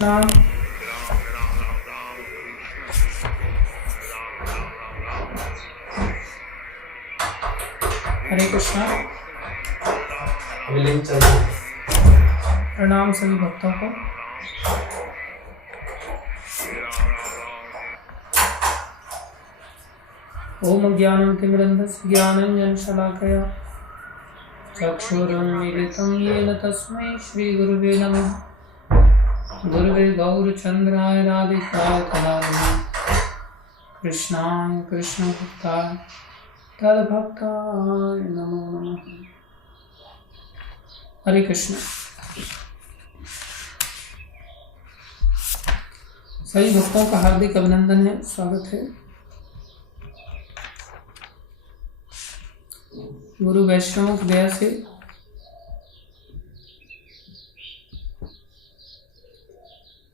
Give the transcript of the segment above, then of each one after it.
नाम हरे कृष्णा। प्रणाम सभी भक्तों को। ओम ज्ञानं तिमिरन्धस्य ज्ञानाञ्जनशलाकया चक्षुरुन्मीलितं येन तस्मै श्रीगुरुवे नमः। गुरुवे गौरचन्द्राय राधिकाय तदालये कृष्णाय कृष्णभक्ताय तद्भक्ताय नमो नमः। हरे कृष्ण। सभी भक्तों का हार्दिक अभिनंदन है, स्वागत है। गुरु वैष्णव की दया से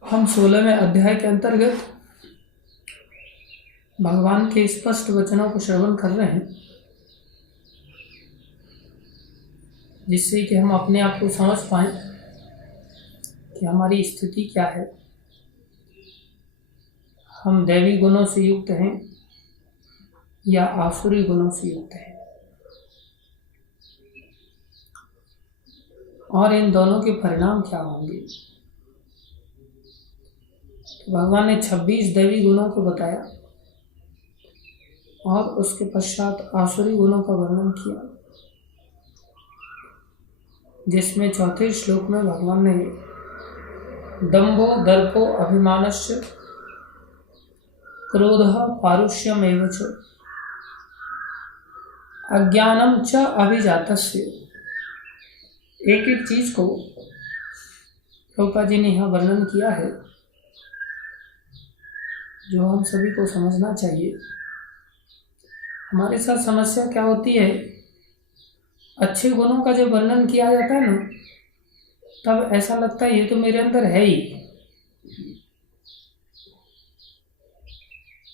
हम 16वें अध्याय के अंतर्गत भगवान के स्पष्ट वचनों को श्रवण कर रहे हैं, जिससे कि हम अपने आप को समझ पाएं कि हमारी स्थिति क्या है। हम दैवी गुणों से युक्त हैं या आसुरी गुणों से युक्त हैं, और इन दोनों के परिणाम क्या होंगे। तो भगवान ने 26 दैवी गुणों को बताया और उसके पश्चात आसुरी गुणों का वर्णन किया, जिसमें चौथे श्लोक में भगवान ने दंभो दर्पो अभिमानस्य क्रोधः पारुष्यमेव च अज्ञानम च अभिजातस्य, एक एक चीज को प्रभुपाद जी ने यहाँ वर्णन किया है, जो हम सभी को समझना चाहिए। हमारे साथ समस्या क्या होती है, अच्छे गुणों का जब वर्णन किया जाता है ना, तब ऐसा लगता है ये तो मेरे अंदर है ही।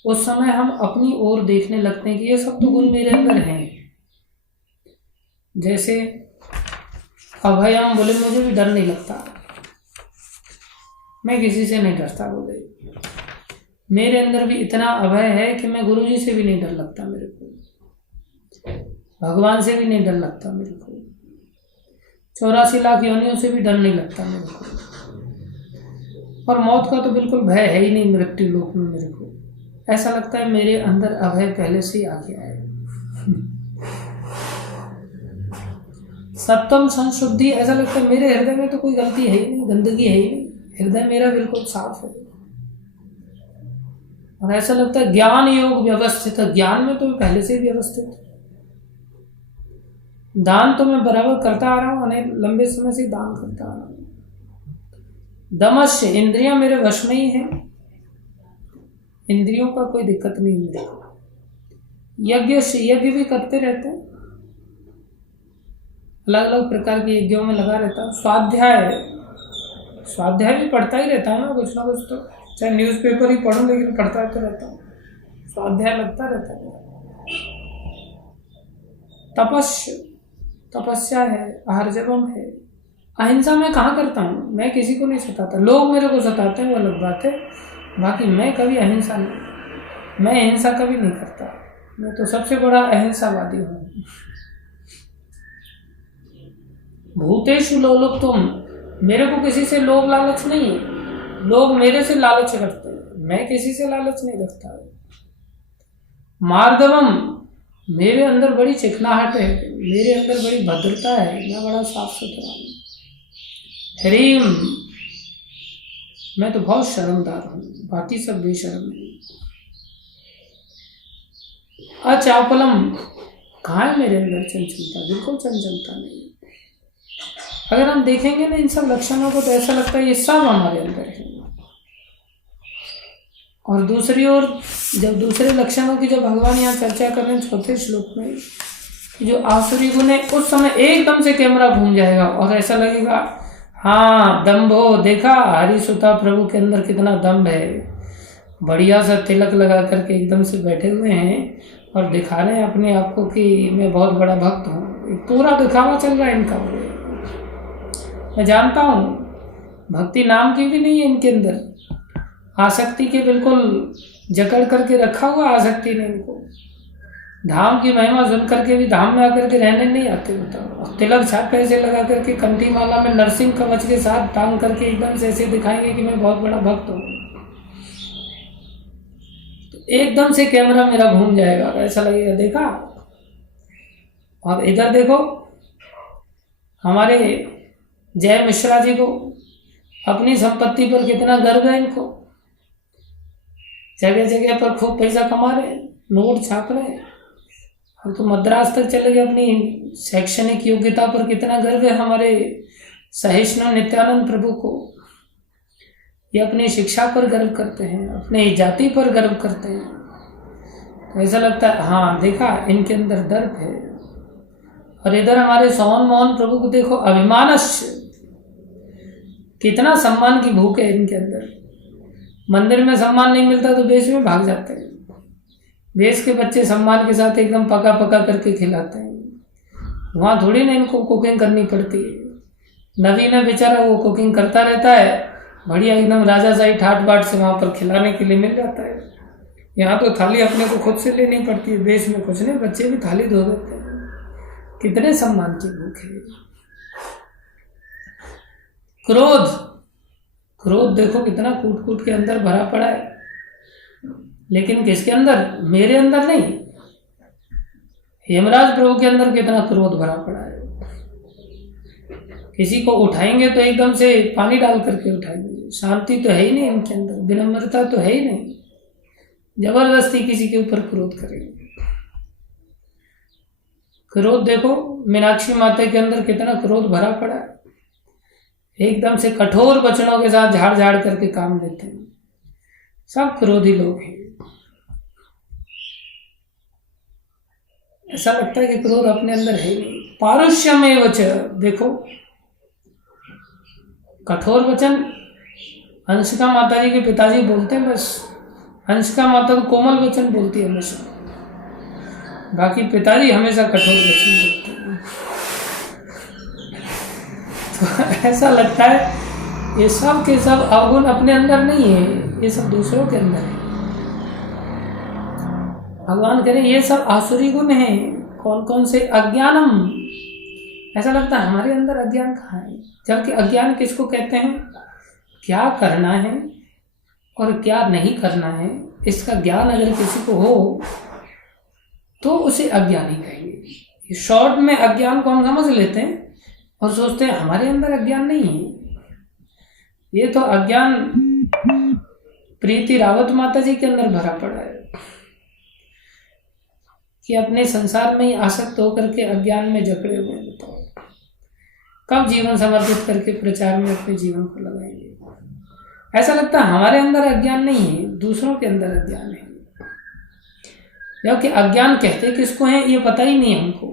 उस समय हम अपनी ओर देखने लगते हैं कि ये सब तो गुण मेरे अंदर हैं। जैसे अभयम बोले, मुझे भी डर नहीं लगता, मैं किसी से नहीं डरता। बोले मेरे अंदर भी इतना अभय है कि मैं गुरु जी से भी नहीं डर लगता, मेरे को भगवान से भी नहीं डर लगता, मेरे को 84 लाख योनियों से भी डर नहीं लगता मेरे को, और मौत का तो बिल्कुल भय है ही नहीं। मृत्यु लोक में मेरे को ऐसा लगता है मेरे अंदर अभय पहले से ही आ गया है। सप्तम संशुद्धि, ऐसा लगता है मेरे हृदय में तो कोई गलती है ही नहीं, गंदगी है ही नहीं, हृदय मेरा बिल्कुल साफ है। और ऐसा लगता है ज्ञान योग व्यवस्थित है, ज्ञान में तो मैं पहले से ही व्यवस्थित। दान तो मैं बराबर करता आ रहा हूँ, अनेक लंबे समय से दान करता आ रहा हूँ। दमस्य, इंद्रियां मेरे वश में ही हैं, इंद्रियों का कोई दिक्कत नहीं है मेरे को। यज्ञ से यज्ञ भी करते रहते हैं, अलग अलग प्रकार के यज्ञों में लगा रहता हूँ। स्वाध्याय भी पढ़ता ही रहता हूँ ना कुछ, तो चाहे न्यूज़पेपर ही पढ़ूं, लेकिन पढ़ता तो रहता हूँ, स्वाध्याय लगता रहता है। तपस्या है, आर्जवम है। अहिंसा मैं कहाँ करता हूँ, मैं किसी को नहीं सताता। लोग मेरे को सताते हैं, वो अलग बात है, बाकी मैं कभी अहिंसा नहीं, मैं अहिंसा कभी नहीं करता। मैं तो सबसे बड़ा अहिंसावादी हूँ। भूतेषु लोलुप्तुम, मेरे को किसी से लोभ लालच नहीं है, लोग मेरे से लालच रखते हैं, मैं किसी से लालच नहीं रखता। मार्दवम, मेरे अंदर बड़ी चिकनाहट है, मेरे अंदर बड़ी भद्रता है, मैं बड़ा साफ सुथरा हूँ। ह्रीम, मैं तो बहुत शर्मदार हूँ, बाकी सब बेशर्म है। अचापलम, कहाँ है मेरे अंदर चंचलता, बिल्कुल चंचलता नहीं। अगर हम देखेंगे ना इन सब लक्षणों को, तो ऐसा लगता है ये सब हमारे अंदर है। और दूसरी ओर जब दूसरे लक्षणों की जब भगवान यहाँ चर्चा कर रहे हैं चौथे श्लोक में, जो आसुरी गुण है, उस समय एकदम से कैमरा घूम जाएगा और ऐसा लगेगा हाँ दम्भो, देखा हरिसुता प्रभु के अंदर कितना दम्भ है, बढ़िया सा तिलक लगा करके एकदम से बैठे हुए हैं और दिखा रहे हैं अपने आप को कि मैं बहुत बड़ा भक्त हूँ। पूरा दिखावा चल रहा है इनका। मैं जानता हूँ भक्ति नाम की भी नहीं है इनके अंदर, आसक्ति के बिल्कुल जकड़ करके रखा हुआ आसक्ति ने इनको। धाम की महिमा सुन करके भी धाम में आकर के रहने नहीं आते, बताओ। तिलक छाप पैसे लगा करके कंठी माला में नरसिंह कवच के साथ टांग करके एकदम से ऐसे दिखाएंगे कि मैं बहुत बड़ा भक्त हूँ, तो एकदम से कैमरा मेरा घूम जाएगा, ऐसा लगेगा देखा। और इधर देखो हमारे जय मिश्रा जी को अपनी संपत्ति पर कितना गर्व है इनको, जगह जगह पर खूब पैसा कमा रहे हैं, नोट छाप रहे हैं। हम तो मद्रास तक चले गए, अपनी शैक्षणिक योग्यता पर कितना गर्व है हमारे सहिष्णु नित्यानंद प्रभु को। ये अपनी शिक्षा पर गर्व करते हैं, अपने जाति पर गर्व करते हैं, तो ऐसा लगता है हाँ देखा इनके अंदर दर्प है। और इधर हमारे सोहन मोहन प्रभु को देखो, अभिमानस्य, कितना सम्मान की भूख है इनके अंदर। मंदिर में सम्मान नहीं मिलता तो देश में भाग जाते हैं, देश के बच्चे सम्मान के साथ एकदम पका पका करके खिलाते हैं। वहाँ थोड़ी ना इनको कुकिंग करनी पड़ती है। नवीन है बेचारा, वो कुकिंग करता रहता है, बढ़िया एकदम राजा शाही ठाट बाट से वहाँ पर खिलाने के लिए मिल जाता है। यहाँ तो थाली अपने को खुद से लेनी पड़ती है, देश में कुछ नहीं, बच्चे भी थाली धो देते हैं। कितने सम्मान की भूख है। क्रोध, क्रोध देखो कितना कूट कूट के अंदर भरा पड़ा है, लेकिन किसके अंदर? मेरे अंदर नहीं, हेमराज प्रभु के अंदर कितना क्रोध भरा पड़ा है। किसी को उठाएंगे तो एकदम से पानी डाल करके उठाएंगे, शांति तो है ही नहीं इनके अंदर, विनम्रता तो है ही नहीं, जबरदस्ती किसी के ऊपर क्रोध करेंगे। क्रोध देखो मीनाक्षी माता के अंदर कितना क्रोध भरा पड़ा है, एकदम से कठोर वचनों के साथ झाड़ झाड़ करके काम लेते हैं। सब क्रोधी लोग हैं। ऐसा लगता है कि क्रोध अपने अंदर है नहीं। पारुष्यमेव च, देखो कठोर वचन हंसिका माता जी के पिताजी बोलते हैं, बस हंसिका माता तो कोमल वचन बोलती है हमेशा, बाकी पिताजी हमेशा कठोर वचन बोलते हैं। तो ऐसा लगता है ये सब के सब अवगुण अपने अंदर नहीं है, ये सब दूसरों के अंदर है। भगवान कह रहे ये सब आसुरी गुण हैं। कौन कौन से? अज्ञानम। ऐसा लगता है हमारे अंदर अज्ञान कहाँ है, जबकि अज्ञान किसको कहते हैं? क्या करना है और क्या नहीं करना है, इसका ज्ञान अगर किसी को हो तो उसे अज्ञानी कहेंगे। शॉर्ट में अज्ञान को हम समझ लेते हैं और सोचते हैं हमारे अंदर अज्ञान नहीं है। ये तो अज्ञान प्रीति रावत माता जी के अंदर भरा पड़ा है कि अपने संसार में ही आसक्त होकर के अज्ञान में जकड़े हुए हैं। बताओ कब जीवन समर्पित करके प्रचार में अपने जीवन को लगाएंगे? ऐसा लगता है हमारे अंदर अज्ञान नहीं है, दूसरों के अंदर अज्ञान है। जबकि अज्ञान कहते किसको है ये पता ही नहीं हमको।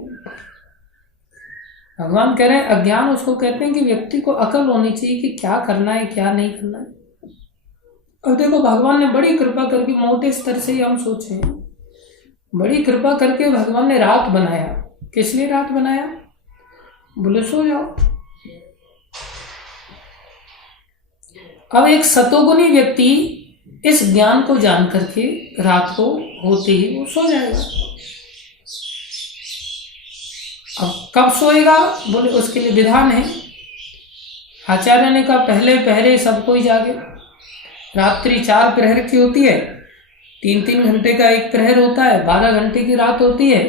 भगवान कह रहे हैं अज्ञान उसको कहते हैं कि व्यक्ति को अकल होनी चाहिए कि क्या करना है क्या नहीं करना है। और देखो भगवान ने बड़ी कृपा करके, मोटे स्तर से ही हम सोचे, बड़ी कृपा करके भगवान ने रात बनाया। किस लिए रात बनाया? बोले सो जाओ। अब एक सतोगुणी व्यक्ति इस ज्ञान को जान करके रात को होते ही वो सो जाएगा। अब कब सोएगा? बोले उसके लिए विधान है। आचार्य ने कहा पहले पहरे सबको ही जागे। रात्रि 4 प्रहर की होती है, 3-3 घंटे का एक प्रहर होता है, 12 घंटे की रात होती है।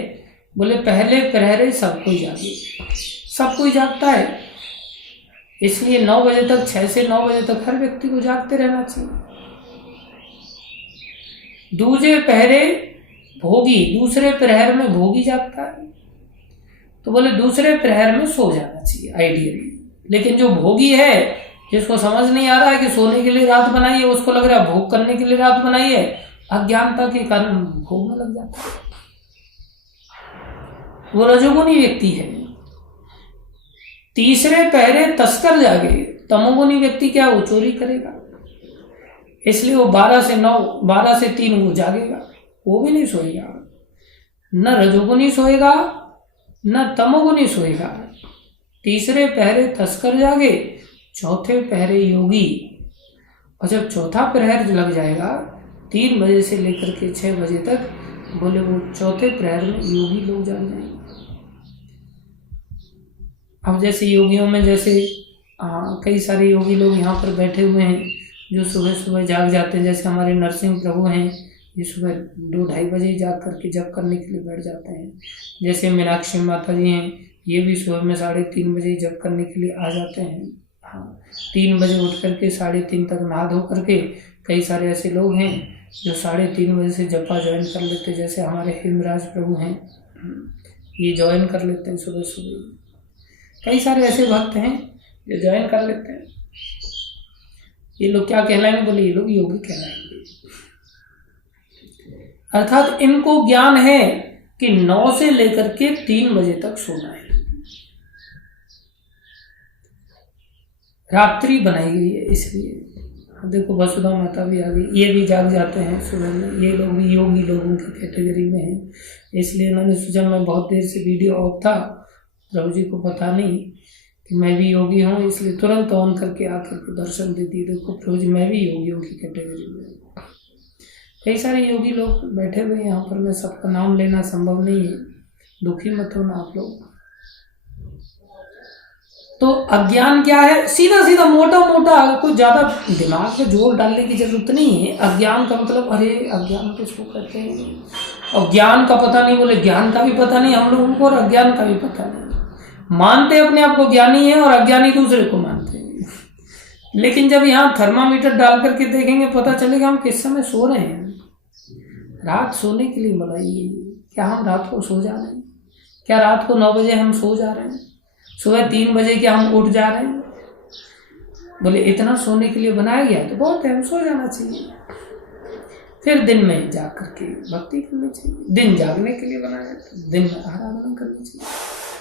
बोले पहले प्रहरे सबको ही जागे, सबको ही जागता है। इसलिए 9 बजे तक, 6 से 9 बजे तक हर व्यक्ति को जागते रहना चाहिए। दूजे पहरे भोगी, दूसरे प्रहर में भोगी जागता है, तो बोले दूसरे प्रहर में सो जाना चाहिए आइडियली। लेकिन जो भोगी है, जिसको समझ नहीं आ रहा है कि सोने के लिए रात बनाई है, उसको लग रहा है भोग करने के लिए रात बनाई है, अज्ञानता के कारण भोग में लग जाता है, वो रजोगुणी व्यक्ति है। तीसरे पहरे तस्कर जागे, तमोगुणी व्यक्ति क्या, वो चोरी करेगा, इसलिए वो 12 से 9, 12 से 3 वो जागेगा, वो भी नहीं सोएगा। न रजोगुणी सोएगा न तमोगुणी सोएगा। तीसरे पहरे तस्कर जागे चौथे पहरे योगी, और जब चौथा प्रहर लग जाएगा 3 बजे से लेकर के 6 बजे तक, बोले वो चौथे प्रहर में योगी लोग जाग जाएंगे। अब जैसे योगियों में जैसे कई सारे योगी लोग यहाँ पर बैठे हुए हैं जो सुबह सुबह जाग जाते हैं। जैसे हमारे नरसिंह प्रभु हैं, ये सुबह 2-2:30 बजे जाग करके जप करने के लिए बैठ जाते हैं। जैसे मीनाक्षी माता जी हैं, ये भी सुबह में 3:30 बजे जप करने के लिए आ जाते हैं। हाँ, 3 बजे उठ करके 3:30 तक नहा धो करके, कई सारे ऐसे लोग हैं जो 3:30 बजे से जपा ज्वाइन कर लेते हैं। जैसे हमारे हिमराज प्रभु हैं, ये ज्वाइन कर लेते हैं सुबह सुबह। कई सारे ऐसे भक्त हैं जो ज्वाइन कर लेते हैं। ये लोग क्या कहलाएंगे? बोले ये लोग योगी कहलाएंगे। अर्थात इनको ज्ञान है कि 9 से लेकर के 3 बजे तक सोना है। रात्रि बनाई गई है इसलिए। देखो वसुधा माता भी आ गई, ये भी जाग जाते हैं सुबह में। ये लोग भी योगी लोगों की कैटेगरी में हैं। इसलिए मैंने सोचा, मैं बहुत देर से वीडियो ऑफ था, प्रभु जी को पता नहीं कि मैं भी योगी हूँ, इसलिए तुरंत ऑन करके आकर के दर्शन दे दिए। देखो प्रभु जी, मैं भी योगियों की कैटेगरी में। कई सारे योगी लोग बैठे हुए यहाँ पर, मैं सबका नाम लेना संभव नहीं है, दुखी मत होना आप लोग। तो अज्ञान क्या है? सीधा सीधा मोटा मोटा, कुछ ज्यादा दिमाग में जोर डालने की जरूरत नहीं है। अज्ञान का मतलब, अरे अज्ञान किसको कहते हैं? और ज्ञान का पता नहीं, बोले ज्ञान का भी पता नहीं हम लोगों को और अज्ञान का भी पता नहीं। मानते अपने आप को ज्ञानी है और अज्ञानी दूसरे को मानते हैं। लेकिन जब यहाँ थर्मामीटर डाल करके देखेंगे, पता चलेगा हम किस समय सो रहे हैं। रात सोने के लिए बनाइए। क्या हम रात को सो जा रहे हैं? क्या रात को 9 बजे हम सो जा रहे हैं? सुबह 3 बजे क्या हम उठ जा रहे हैं? बोले इतना सोने के लिए बनाया गया तो बहुत है, हम सो जाना चाहिए। फिर दिन में जा करके भक्ति करनी चाहिए। दिन जागने के लिए बनाया, दिन में आराधना करनी चाहिए,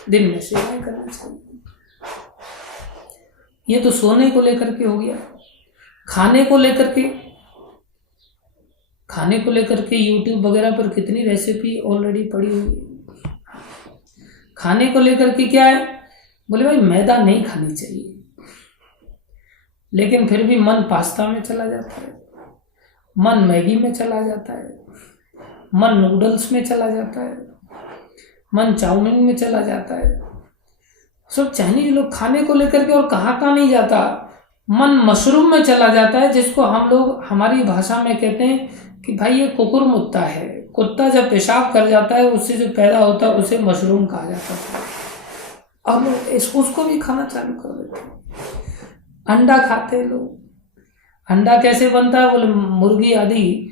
दिन में सेवाएं करनी चाहिए। ये तो सोने को लेकर के हो गया। खाने को लेकर के YouTube वगैरह पर कितनी रेसिपी ऑलरेडी पड़ी हुई है। खाने को लेकर के क्या है? बोले भाई मैदा नहीं खानी चाहिए, लेकिन फिर भी मन पास्ता में चला जाता है, मन मैगी में चला जाता है, मन नूडल्स में चला जाता है, मन चाउमीन में चला जाता है। सब चाइनीज लोग खाने को लेकर के, और कहाँ नहीं जाता, मन मशरूम में चला जाता है, जिसको हम लोग हमारी भाषा में कहते हैं कि भाई ये कुकुरमुत्ता है। कुत्ता जब पेशाब कर जाता है, उससे जो पैदा होता है उसे मशरूम कहा जाता है। अब उसको भी खाना चालू कर देते हैं। अंडा खाते हैं लोग। अंडा कैसे बनता है? बोले मुर्गी आदि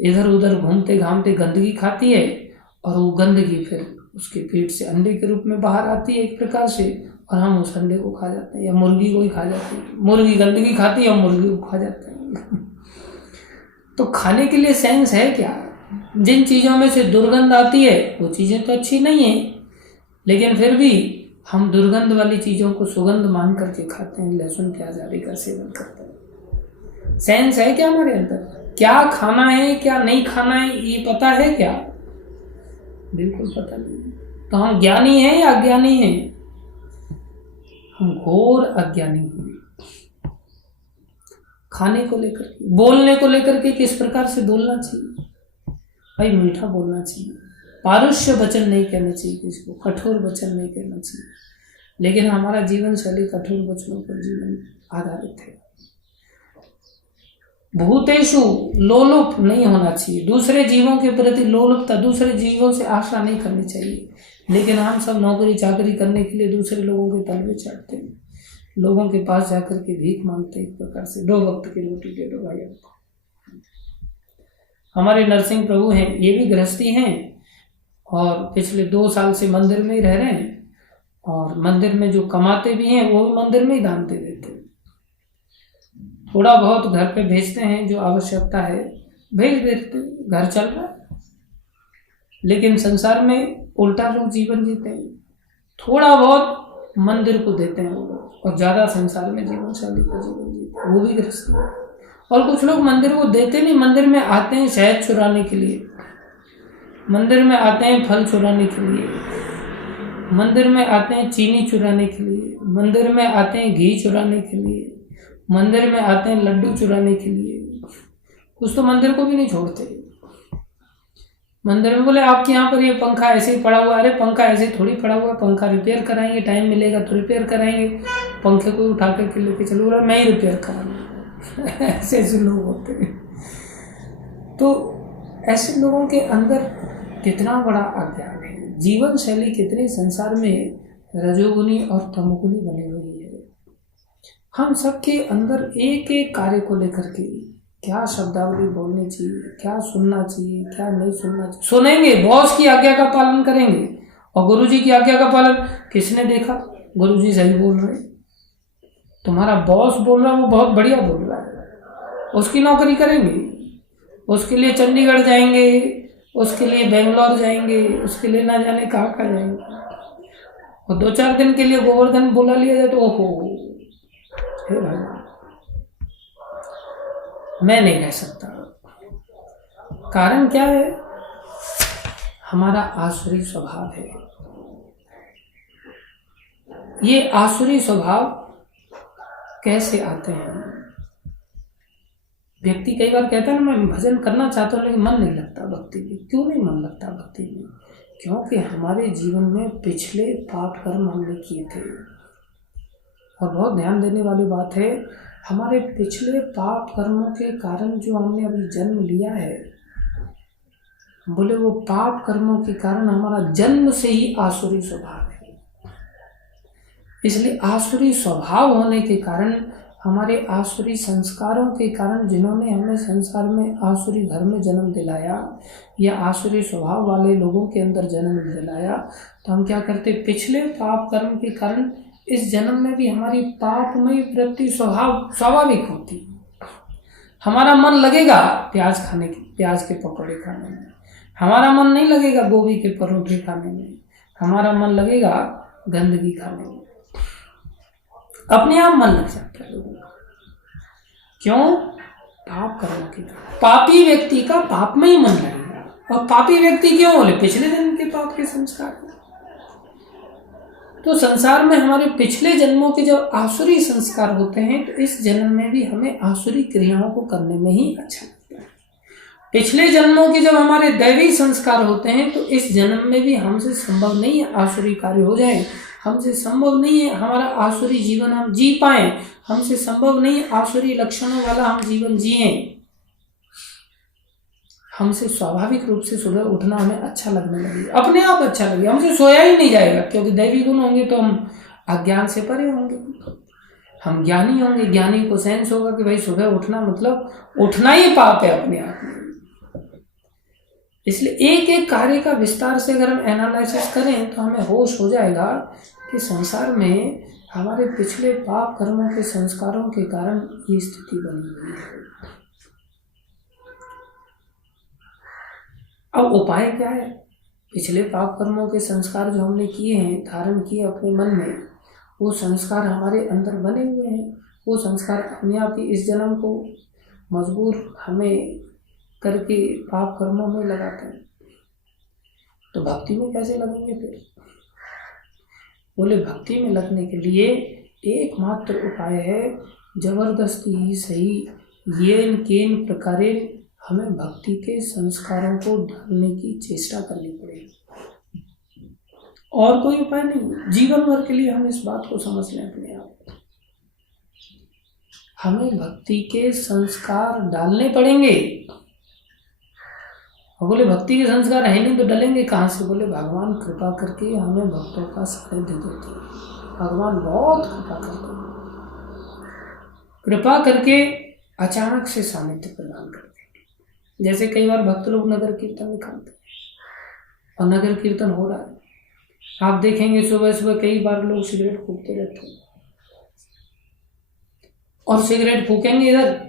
इधर उधर घूमते घामते गंदगी खाती है, और वो गंदगी फिर उसके पेट से अंडे के रूप में बाहर आती है एक प्रकार से, और हम उस अंडे को खा जाते हैं, या मुर्गी को ही खा जाते हैं। मुर्गी गंदगी खाती है और मुर्गी को खा जाते हैं। तो खाने के लिए सेंस है क्या? जिन चीज़ों में से दुर्गंध आती है वो चीज़ें तो अच्छी नहीं है, लेकिन फिर भी हम दुर्गंध वाली चीज़ों को सुगंध मान करके खाते हैं। लहसुन प्याज आदि का सेवन करते हैं। सेंस है क्या हमारे अंदर? क्या खाना है क्या नहीं खाना है ये पता है क्या? बिल्कुल पता नहीं। तो हम ज्ञानी हैं या अज्ञानी हैं? हम घोर अज्ञानी हैं। खाने को लेकर के, बोलने को लेकर के किस प्रकार से बोलना चाहिए? भाई मीठा बोलना चाहिए, पारुष्य वचन नहीं कहना चाहिए किसी को, कठोर वचन नहीं कहना चाहिए। लेकिन हमारा जीवन शैली कठोर वचनों पर जीवन आधारित है। भूतेषु लोलुप नहीं होना चाहिए, दूसरे जीवों के प्रति लोलुपता, दूसरे जीवों से आशा नहीं करनी चाहिए। लेकिन हम सब नौकरी चाकरी करने के लिए दूसरे लोगों के तलवे चढ़ते हैं, लोगों के पास जाकर के भीख मांगते हैं, एक प्रकार से 2 वक्त की रोटी दे दो भाई हमको। हमारे नरसिंह प्रभु हैं, ये भी गृहस्थी हैं और पिछले 2 साल से मंदिर में ही रह रहे हैं, और मंदिर में जो कमाते भी हैं वो भी मंदिर में ही दान दे देते हैं। थोड़ा बहुत घर पे भेजते हैं, जो आवश्यकता है भेज देते, घर चल रहा है। लेकिन संसार में उल्टा लोग जीवन जीते हैं, थोड़ा बहुत मंदिर को देते हैं वो लोग, और ज़्यादा संसार में जीवन शैली का जीवन जीते हैं, वो भी गृहस्थी है। और कुछ लोग मंदिर को देते नहीं, मंदिर में आते हैं शहद चुराने के लिए, मंदिर में आते हैं फल चुराने के लिए, मंदिर में आते हैं चीनी चुराने के लिए, मंदिर में आते हैं घी चुराने के लिए, मंदिर में आते हैं लड्डू चुराने के लिए। कुछ तो मंदिर को भी नहीं छोड़ते। मंदिर में बोले आपके यहाँ पर ये पंखा ऐसे ही पड़ा हुआ है। अरे पंखा ऐसे थोड़ी पड़ा हुआ है, पंखा रिपेयर कराएंगे, टाइम मिलेगा तो रिपेयर कराएंगे। पंखे को उठा कर लेके चलो, बोला मैं ही रिपेयर कराऊंगा। ऐसे ऐसे लोग होते हैं। तो ऐसे लोगों के अंदर कितना बड़ा अज्ञान है, जीवन शैली कितनी संसार में रजोगुनी और तमोगुनी बनी हुई है। हम सबके अंदर एक एक कार्य को लेकर के क्या शब्दावली बोलनी चाहिए, क्या सुनना चाहिए, क्या नहीं सुनना चाहिए। सुनेंगे, बॉस की आज्ञा का पालन करेंगे, और गुरुजी की आज्ञा का पालन किसने देखा? गुरुजी सही बोल रहे, तुम्हारा बॉस बोल रहा है वो बहुत बढ़िया बोल रहा है, उसकी नौकरी करेंगे, उसके लिए चंडीगढ़ जाएंगे, उसके लिए बेंगलोर जाएंगे, उसके लिए ना जाने कहाँ कहाँ जाएंगे। और 2-4 दिन के लिए गोवर्धन बुला लिया जाए तो ओहो हे भाई मैं नहीं रह सकता। कारण क्या है? हमारा आसुरी स्वभाव है। ये आसुरी स्वभाव कैसे आते हैं? व्यक्ति कई बार कहता है ना मैं भजन करना चाहता हूँ लेकिन मन नहीं लगता भक्ति में। क्यों नहीं मन लगता भक्ति में? क्योंकि हमारे जीवन में पिछले पाप कर्म हमने किए थे। और बहुत ध्यान देने वाली बात है, हमारे पिछले पाप कर्मों के कारण जो हमने अभी जन्म लिया है, बोले वो पाप कर्मों के कारण हमारा जन्म से ही आसुरी स्वभाव है। इसलिए आसुरी स्वभाव होने के कारण, हमारे आसुरी संस्कारों के कारण, जिन्होंने हमें संसार में आसुरी घर में जन्म दिलाया या आसुरी स्वभाव वाले लोगों के अंदर जन्म दिलाया, तो हम क्या करते? पिछले पाप कर्म के कारण इस जन्म में भी हमारी पापमयी वृत्ति स्वाभाविक होती। हमारा मन लगेगा प्याज खाने की, प्याज के पकौड़े खाने में, हमारा मन नहीं लगेगा गोभी के परोठे खाने में, हमारा मन लगेगा गंदगी खाने में। अपने आप मन लग जाता है लोगों का। क्यों? पाप कर्म के कारण। पापी व्यक्ति का पाप में ही मन लगेगा। और पापी व्यक्ति क्यों बोले? पिछले जन्म के पाप के संस्कार। तो संसार में हमारे पिछले जन्मों के जब आसुरी संस्कार होते हैं तो इस जन्म में भी हमें आसुरी क्रियाओं को करने में ही अच्छा लगता है। पिछले जन्मों के जब हमारे दैवी संस्कार होते हैं तो इस जन्म में भी हमसे संभव नहीं है आसुरी कार्य हो जाए, हमसे संभव नहीं है हमारा आसुरी जीवन हम जी पाए, हमसे संभव नहीं है आसुरी लक्षणों वाला हम जीवन जिए। हमसे स्वाभाविक रूप से सुबह उठना हमें अच्छा लगने लगे, अपने आप अच्छा लगे, हमसे सोया ही नहीं जाएगा। क्योंकि दैवी गुण होंगे तो हम अज्ञान से परे होंगे, हम ज्ञानी होंगे। ज्ञानी को सेंस होगा कि भाई सुबह उठना मतलब उठना ही पाप है अपने आप में। इसलिए एक एक कार्य का विस्तार से अगर हम एनालिसिस करें तो हमें होश हो जाएगा कि संसार में हमारे पिछले पाप कर्मों के संस्कारों के कारण ये स्थिति बनी हुई है। अब उपाय क्या है? पिछले पाप कर्मों के संस्कार जो हमने किए हैं, धारण किए अपने मन में, वो संस्कार हमारे अंदर बने हुए हैं। वो संस्कार अपने आप ही इस जन्म को मजबूर हमें करके पाप कर्मों में लगाते हैं। तो भक्ति में कैसे लगेंगे फिर? बोले भक्ति में लगने के लिए एकमात्र उपाय है, जबरदस्ती ही सही, येन केन प्रकारे हमें भक्ति के संस्कारों को डालने की चेष्टा करनी पड़ेगी। और कोई उपाय नहीं। जीवन भर के लिए हम इस बात को समझ लें अपने आप, हमें भक्ति के संस्कार डालने पड़ेंगे। और बोले भक्ति के संस्कार है नहीं तो डलेंगे कहाँ से? बोले भगवान कृपा करके हमें भक्तों का सानिध्य देते हैं। भगवान बहुत कृपा करते हैं, कृपा करके अचानक से सानिध्य प्रदान करते हैं। जैसे कई बार भक्त लोग नगर कीर्तन निकालते हैं और नगर कीर्तन हो रहा है, आप देखेंगे सुबह सुबह कई बार लोग सिगरेट फूकते रहते हैं, और सिगरेट फूकेंगे इधर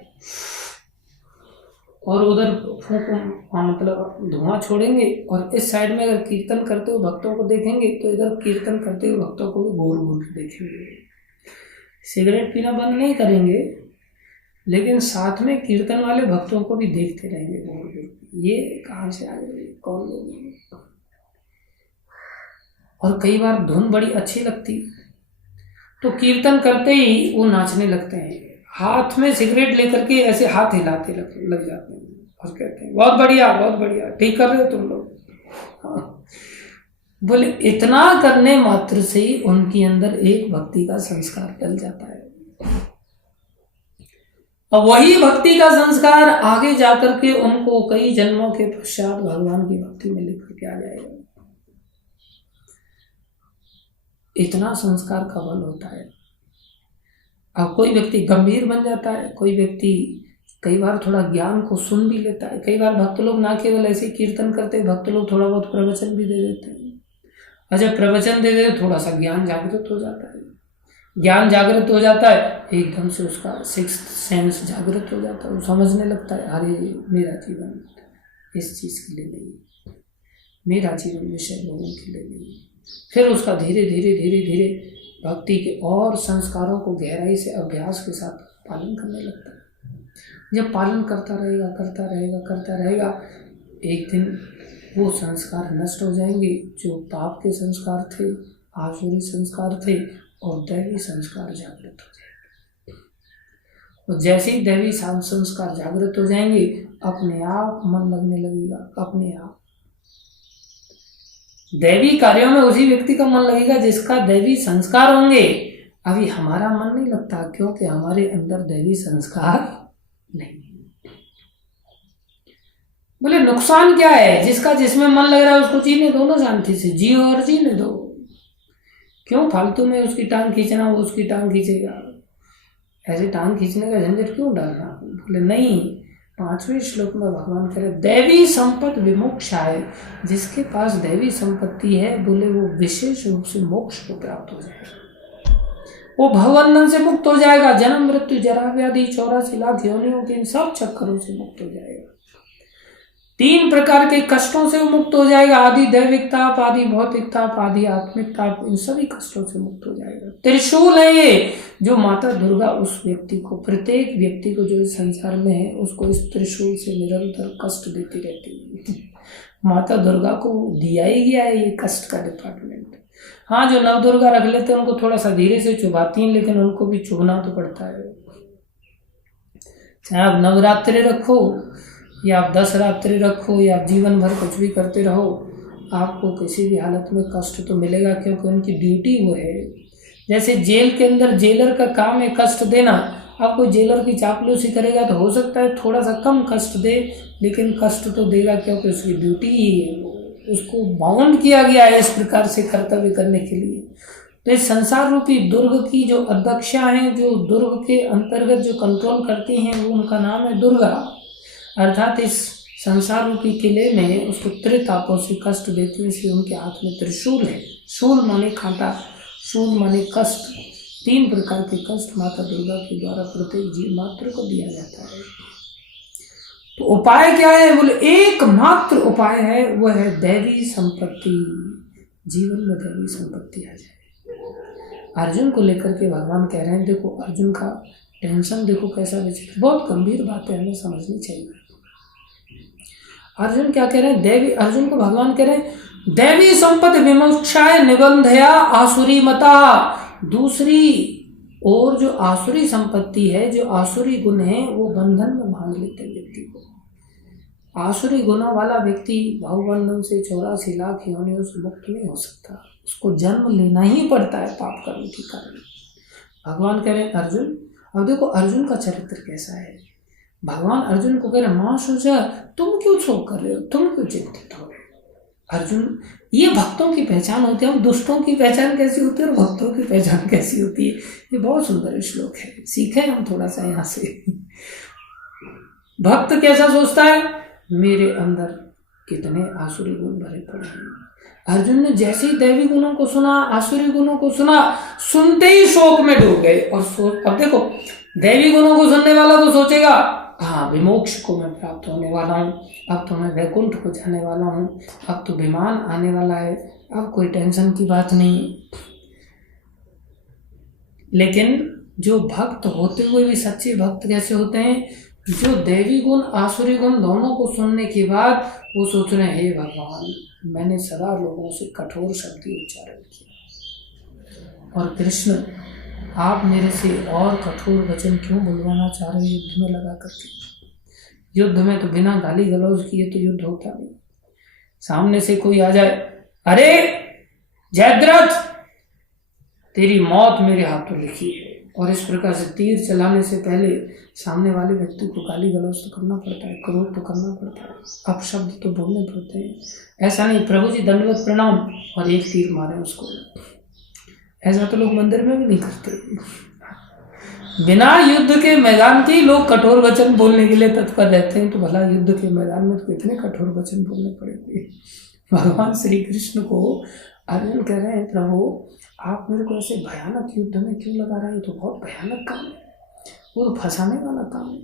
और उधर फूक मतलब धुआं छोड़ेंगे, और इस साइड में अगर कीर्तन करते हुए भक्तों को देखेंगे तो इधर कीर्तन करते हुए भक्तों को भी घूर घूर के देखेंगे। सिगरेट पीना बंद नहीं करेंगे, लेकिन साथ में कीर्तन वाले भक्तों को भी देखते रहेंगे घूर घूर। ये कहाँ से आ गए, कौन लोग हैं? और कई बार धुन बड़ी अच्छी लगती तो कीर्तन करते ही वो नाचने लगते हैं, हाथ में सिगरेट लेकर के ऐसे हाथ हिलाते लग जाते हैं और कहते हैं बहुत बढ़िया ठीक कर रहे हो तुम लोग। हाँ। बोले इतना करने मात्र से ही उनके अंदर एक भक्ति का संस्कार डल जाता है, और वही भक्ति का संस्कार आगे जाकर के उनको कई जन्मों के पश्चात भगवान की भक्ति में लेकर के आ जाएगा। इतना संस्कार का बल होता है। अब कोई व्यक्ति गंभीर बन जाता है, कोई व्यक्ति कई बार थोड़ा ज्ञान को सुन भी लेता है। कई बार भक्त लोग ना केवल ऐसे कीर्तन करते, भक्त लोग थोड़ा बहुत प्रवचन भी दे देते हैं, और जब प्रवचन दे देते थोड़ा सा ज्ञान जागृत हो जाता है। ज्ञान जागृत हो जाता है, एकदम से उसका सिक्स्थ सेंस जागृत हो जाता है, वो समझने लगता है अरे मेरा जीवन इस चीज़ के लिए नहीं, मेरा जीवन विषय लोगों के लिए नहीं। फिर उसका धीरे धीरे भक्ति के और संस्कारों को गहराई से अभ्यास के साथ पालन करने लगता है। जब पालन करता रहेगा, एक दिन वो संस्कार नष्ट हो जाएंगे, जो पाप के संस्कार थे, आसुरी संस्कार थे, और दैवी संस्कार जागृत हो जाएंगे। और जैसे ही दैवी संस्कार जागृत हो जाएंगे, अपने आप मन लगने लगेगा, अपने आप दैवी कार्यों में उसी व्यक्ति का मन लगेगा जिसका दैवी संस्कार होंगे। अभी हमारा मन नहीं लगता क्योंकि हमारे अंदर दैवी संस्कार नहीं। बोले नुकसान क्या है? जिसका जिसमें मन लग रहा है उसको जीने दो ना, शांति से जियो और जीने दो। क्यों फालतू में उसकी टांग खींचना, वो उसकी टांग खींचेगा, ऐसे टांग खींचने का झंझट क्यों डालना? बोले नहीं, 5वें श्लोक में भगवान कह रहे दैवी संपत्ति विमोक्षाय, जिसके पास दैवी संपत्ति है बोले वो विशेष रूप से मोक्ष को प्राप्त हो जाएगा, वो भवबंधन से मुक्त हो जाएगा, जन्म मृत्यु जरा व्याधि 84 लाख योनियों के इन सब चक्करों से मुक्त हो जाएगा, 3 प्रकार के कष्टों से वो मुक्त हो जाएगा, आदि दैविक ताप, आदि भौतिक ताप, आदि आत्मिक ताप, इन सभी कष्टों से मुक्त हो जाएगा। त्रिशूल है ये, जो माता दुर्गा उस व्यक्ति को, प्रत्येक व्यक्ति को जो इस संसार में है उसको इस त्रिशूल से निरंतर कष्ट देती रहती है। माता दुर्गा को दिया ही गया है ये कष्ट का डिपार्टमेंट। हाँ, जो नव दुर्गा रख लेते हैं उनको थोड़ा सा धीरे से चुभाती हैं, लेकिन उनको भी चुभना तो पड़ता है। चाहे आप नवरात्रि रखो या आप 10 रात्रि रखो या आप जीवन भर कुछ भी करते रहो, आपको किसी भी हालत में कष्ट तो मिलेगा, क्योंकि उनकी ड्यूटी वो है। जैसे जेल के अंदर जेलर का काम है कष्ट देना, अब कोई जेलर की चापलूसी करेगा तो हो सकता है थोड़ा सा कम कष्ट दे, लेकिन कष्ट तो देगा क्योंकि उसकी ड्यूटी ही है, उसको बाउंड किया गया है इस प्रकार से कर्तव्य करने के लिए। तो इस संसार रूपी दुर्ग की जो अध्यक्षा हैं, जो दुर्ग के अंतर्गत जो कंट्रोल करती हैं, वो उनका नाम है दुर्गा। अर्थात इस संसार रूपी किले में उसको त्रितापों से कष्ट देते हैं, इसलिए उनके हाथ में त्रिशूल है। शूल माने कांटा, शूल माने कष्ट। 3 प्रकार के कष्ट माता दुर्गा के द्वारा प्रत्येक जीव मात्र को दिया जाता है। तो उपाय क्या है? बोले एकमात्र उपाय है, वह है दैवी संपत्ति। जीवन में दैवी संपत्ति आ जाए। अर्जुन को लेकर के भगवान कह रहे हैं, देखो अर्जुन का टेंशन देखो कैसा विचित्र, बहुत गंभीर बात है, हमें समझनी चाहिए। अर्जुन क्या कह रहे हैं? देवी, अर्जुन को भगवान कह रहे हैं दैवी संपत्ति विमोक्षाय निबंधया आसुरी मता। दूसरी और जो आसुरी संपत्ति है, जो आसुरी गुण है, वो बंधन में बांध लेते हैं व्यक्ति को। आसुरी गुणों वाला व्यक्ति भवबंधन से 84 लाख योनियों से मुक्त नहीं हो सकता, उसको जन्म लेना ही पड़ता है पाप कर्म के कारण। भगवान कह रहे हैं अर्जुन, अब देखो अर्जुन का चरित्र कैसा है। भगवान अर्जुन को कह रहे मां सोचा, तुम क्यों शोक कर रहे हो, तुम क्यों चिंतित हो रहे हो? अर्जुन, ये भक्तों की पहचान होती है। दुष्टों की पहचान कैसी होती है और भक्तों की पहचान कैसी होती है, ये बहुत सुंदर श्लोक है, सीखें हम थोड़ा सा यहाँ से। भक्त कैसा सोचता है? मेरे अंदर कितने आसुरी गुण भरे पड़े हैं। अर्जुन ने जैसे ही दैवी गुणों को सुना, आसुरी गुणों को सुना, सुनते ही शोक में डूब गए। और अब देखो, दैवी गुणों को सुनने वाला तो सोचेगा हाँ विमोक्ष को मैं प्राप्त होने वाला हूँ, अब तो मैं वैकुंठ को जाने वाला हूँ, अब तो विमान आने वाला है, अब कोई टेंशन की बात नहीं। लेकिन जो भक्त होते हुए भी सच्चे भक्त कैसे होते हैं? जो दैवी गुण आसुरी गुण दोनों को सुनने के बाद वो सोच रहे हैं हे भगवान, मैंने सदा लोगों से कठोर शब्द उच्चारण किया। और कृष्ण, आप मेरे से और कठोर वचन क्यों बुलवाना चाह रहे हैं युद्ध में लगा करके? युद्ध में तो बिना गाली गलौज किए तो युद्ध होता नहीं। सामने से कोई आ जाए, अरे जयद्रथ, तेरी मौत मेरे हाथों लिखी है, और इस प्रकार से तीर चलाने से पहले सामने वाले व्यक्ति को गाली गलौज तो करना पड़ता है, क्रोध तो करना पड़ता है, अपशब्द तो बोलने पड़ते हैं। ऐसा नहीं प्रभु जी दंडवत प्रणाम और एक तीर मारे उसको, ऐसा तो लोग मंदिर में भी नहीं करते। बिना युद्ध के मैदान के लोग कठोर वचन बोलने के लिए तत्पर रहते हैं, तो भला युद्ध के मैदान में तो इतने कठोर वचन बोलने पड़ेंगे। भगवान श्री कृष्ण को अर्जुन कह रहे हैं, प्रभु आप मेरे को ऐसे भयानक युद्ध में क्यों लगा रहे हैं? तो बहुत भयानक काम है, वो तो फंसाने वाला काम है।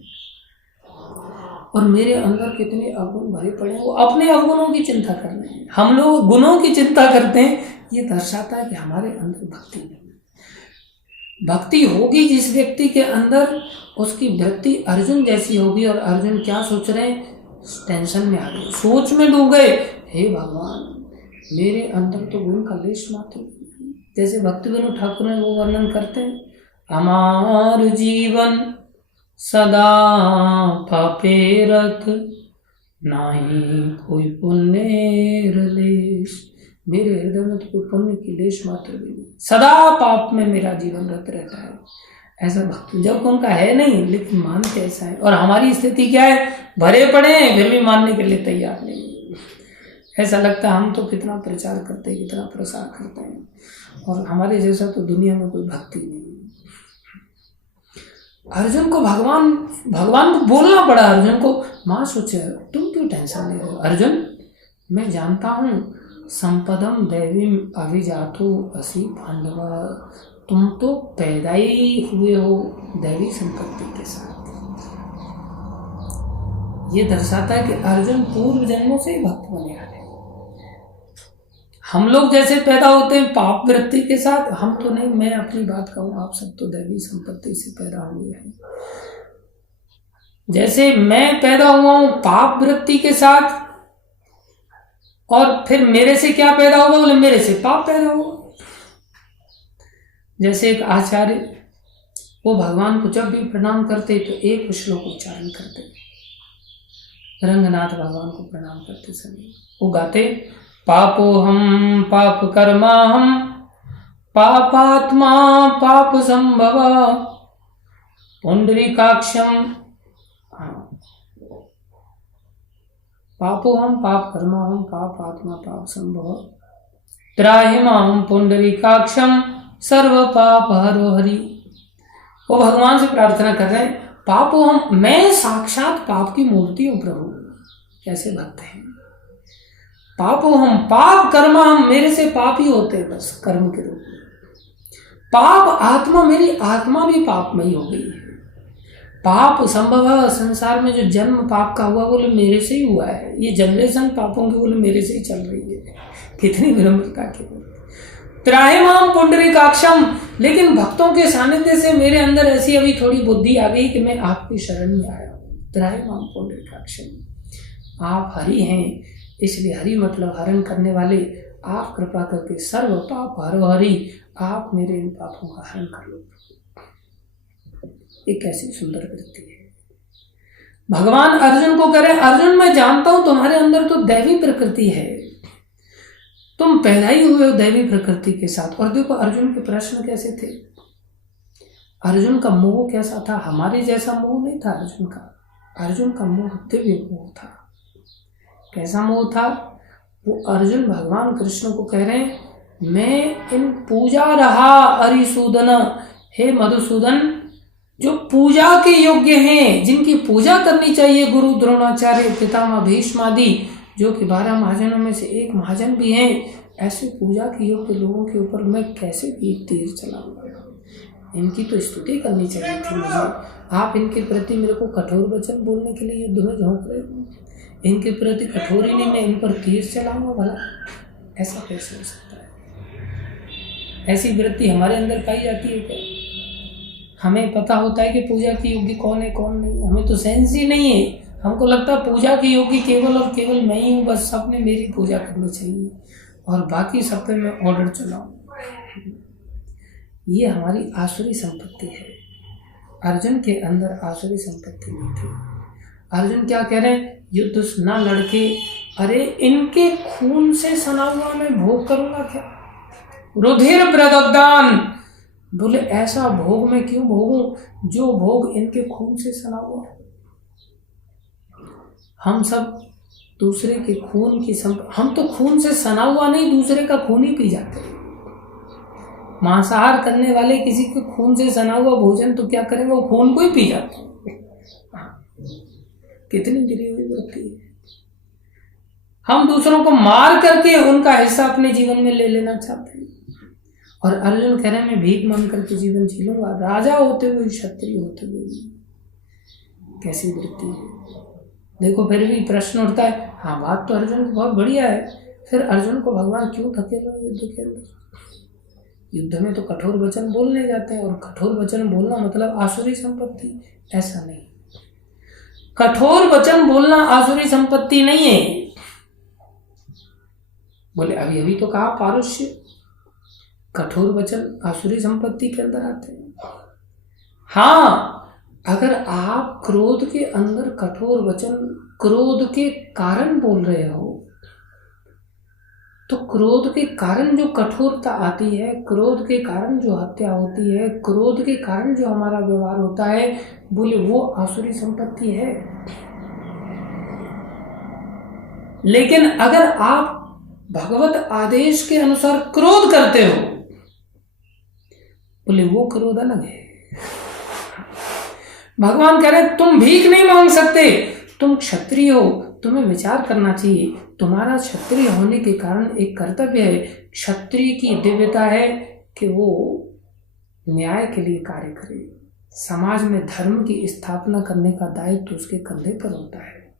और मेरे अंदर कितने अवगुण भरे पड़े हैं, वो अपने अवगुणों की चिंता कर रहे हैं, हम लोग गुणों की चिंता करते हैं। ये दर्शाता है कि हमारे अंदर भक्ति नहीं। भक्ति होगी जिस व्यक्ति के अंदर, उसकी वृत्ति अर्जुन जैसी होगी। और अर्जुन क्या सोच रहे हैं? टेंशन में आ गए, सोच में डूब गए, हे भगवान मेरे अंदर तो गुण का लेश मात्र नहीं। जैसे भक्ति विनोद ठाकुर ने वो वर्णन करते हैं, हमार जीवन सदा पापे रत, नाही कोई पुण्य लेश। मेरे हृदय में तो कोई पुण्य की लेश मात्र भी नहीं, सदा पाप में मेरा जीवन रत रहता है। ऐसा भक्त जब उनका है नहीं, लेकिन मानते ऐसा है। और हमारी स्थिति क्या है? भरे पड़े हैं, फिर भी मानने के लिए तैयार नहीं। ऐसा लगता है हम तो कितना प्रचार करते हैं, कितना प्रसार करते हैं, और हमारे जैसा तो दुनिया में कोई भक्ति नहीं। अर्जुन को भगवान को बोलना पड़ा। अर्जुन को माँ सोचे, तुम क्यों टेंशन ले रहे हो? अर्जुन मैं जानता हूँ, संपदम दैवीम अभिजातो असि पांडवा, तुम तो पैदा ही हुए हो दैवी संपत्ति के साथ। ये दर्शाता है कि अर्जुन पूर्व जन्मों से ही भक्त बने रहे। हम लोग जैसे पैदा होते हैं पाप वृत्ति के साथ, हम तो नहीं। मैं अपनी बात कहूँ, आप सब तो दैवी संपत्ति से पैदा हुए हैं। जैसे मैं पैदा हुआ हूं पाप वृत्ति के साथ, और फिर मेरे से क्या पैदा हुआ? बोले मेरे से पाप पैदा हुआ। जैसे एक आचार्य, वो भगवान को जब भी प्रणाम करते तो एक श्लोक उच्चारण करते। रंगनाथ भगवान को प्रणाम करते समय वो गाते, पापोहम पाप कर्मा हम पापात्मा पाप संभव पुंडरीकाक्षम, पापोहम पाप कर्मा हम पाप आत्मा पाप संभव त्राहिमाम पुंडरीकाक्षम सर्व पाप हरो हरि। वो भगवान से प्रार्थना कर रहे हैं, पापोहम, मैं साक्षात पाप की मूर्ति हूं प्रभु। कैसे भक्त हैं? पापोहम पाप कर्मा हम, मेरे से पाप ही होते हैं बस कर्म के रूप में। पाप आत्मा, मेरी आत्मा भी पापमयी हो गई है। पाप संभव, संसार में जो जन्म पाप का हुआ बोले मेरे से ही हुआ है। ये जनरेशन पापों की बोले मेरे से ही चल रही है। कितनी विनम्रता की बात। त्राहिमाम पुंडरीकाक्षम, लेकिन भक्तों के सानिध्य से मेरे अंदर ऐसी अभी थोड़ी बुद्धि आ गई कि मैं आपकी शरण में आया हूँ। त्राहिमाम पुंडरीकाक्षम, आप हरि हैं, इसलिए हरि मतलब हरण करने वाले। आप कृपा करके सर्व पाप हरो हरि, आप मेरे इन पापों का हरण कर लो। ये कैसी सुंदर वृत्ति है। भगवान अर्जुन को कह रहे, अर्जुन मैं जानता हूं तुम्हारे अंदर तो दैवी प्रकृति है, तुम पैदा ही हुए हो दैवी प्रकृति के साथ। और देखो अर्जुन के प्रश्न कैसे थे, अर्जुन का मोह कैसा था? हमारे जैसा मोह नहीं था अर्जुन का। अर्जुन का मोह दिव्य मोह था। कैसा मोह था? वो अर्जुन भगवान कृष्ण को कह रहे हैं, मैं इन पूजा रहा अरिसूदन, हे मधुसूदन, जो पूजा के योग्य हैं, जिनकी पूजा करनी चाहिए, गुरु द्रोणाचार्य पितामह भीष्म आदि, जो कि 12 महाजनों में से एक महाजन भी हैं, ऐसे पूजा के योग्य लोगों के ऊपर मैं कैसे तीर चलाऊंगा? इनकी तो स्तुति करनी चाहिए थी मुझे। आप इनके प्रति मेरे को कठोर वचन बोलने के लिए युद्ध में झोंक रहे हो। इनके प्रति कठोर ही नहीं, मैं इन पर तीर चलाऊंगा भला? ऐसा कैसे हो सकता है? ऐसी वृत्ति हमारे अंदर पाई जाती है क्या? हमें पता होता है कि पूजा की योग्य कौन है कौन नहीं। हमें तो सेंस ही नहीं है। हमको लगता है पूजा की योगी केवल और केवल मैं ही हूँ, बस सबने मेरी पूजा करनी चाहिए और बाकी सब पे मैं ऑर्डर चलाऊं। ये हमारी आसुरी संपत्ति है। अर्जुन के अंदर आसुरी संपत्ति नहीं थी। अर्जुन क्या कह रहे हैं, युद्ध ना लड़के, अरे इनके खून से सना हुआ मैं भोग करूंगा क्या? रुधिर प्रदग्धान, बोले ऐसा भोग मैं क्यों भोगूं जो भोग इनके खून से सना हुआ। हम सब दूसरे के खून की हम तो खून से सना हुआ नहीं, दूसरे का खून ही पी जाते हैं। मांसाहार करने वाले किसी के खून से सना हुआ भोजन तो क्या करेंगे, वो खून को ही पी जाते हैं। कितनी गिरी हुई वृत्ति है। हम दूसरों को मार करके उनका हिस्सा अपने जीवन में ले लेना चाहते हैं। और अर्जुन कह रहे हैं मैं भीख मांग करके जीवन जी लूंगा, राजा होते हुए, क्षत्रिय होते हुए भी। कैसी वृत्ति है देखो। फिर भी प्रश्न उठता है, हाँ बात तो अर्जुन की बहुत बढ़िया है, फिर अर्जुन को भगवान क्यों धकेल रहे युद्ध के अंदर? युद्ध में तो कठोर वचन बोलने जाते हैं, और कठोर वचन बोलना मतलब आसुरी संपत्ति, ऐसा नहीं। कठोर वचन बोलना आसुरी संपत्ति नहीं है। बोले अभी अभी तो कहा पारुष्य, कठोर वचन आसुरी संपत्ति के अंदर आते हैं। हाँ, अगर आप क्रोध के अंदर कठोर वचन क्रोध के कारण बोल रहे हो, तो क्रोध के कारण जो कठोरता आती है, क्रोध के कारण जो हत्या होती है, क्रोध के कारण जो हमारा व्यवहार होता है, बोले वो आसुरी संपत्ति है। लेकिन अगर आप भगवत आदेश के अनुसार क्रोध करते हो, बोले वो क्रोध अलग है। भगवान कह रहे तुम भीख नहीं मांग सकते, तुम क्षत्रिय हो, तुम्हें विचार करना चाहिए। तुम्हारा क्षत्रिय होने के कारण एक कर्तव्य है। क्षत्रिय की दिव्यता है कि वो न्याय के लिए कार्य करे। समाज में धर्म की स्थापना करने का दायित्व तो उसके कंधे पर होता है।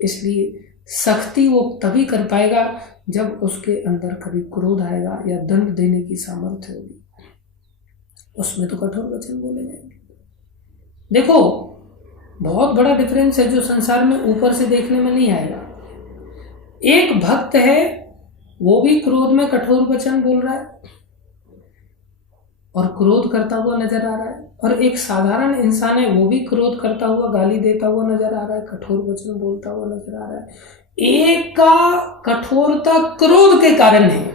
इसलिए सख्ती वो तभी कर पाएगा जब उसके अंदर कभी क्रोध आएगा या दंड देने की सामर्थ्य होगी। उसमें तो कठोर वचन बोले जाएंगे। देखो बहुत बड़ा डिफरेंस है जो संसार में ऊपर से देखने में नहीं आएगा। एक भक्त है, वो भी क्रोध में कठोर वचन बोल रहा है और क्रोध करता हुआ नजर आ रहा है, और एक साधारण इंसान है, वो भी क्रोध करता हुआ गाली देता हुआ नजर आ रहा है, कठोर वचन बोलता हुआ नजर आ रहा है। एक का कठोरता क्रोध के कारण है,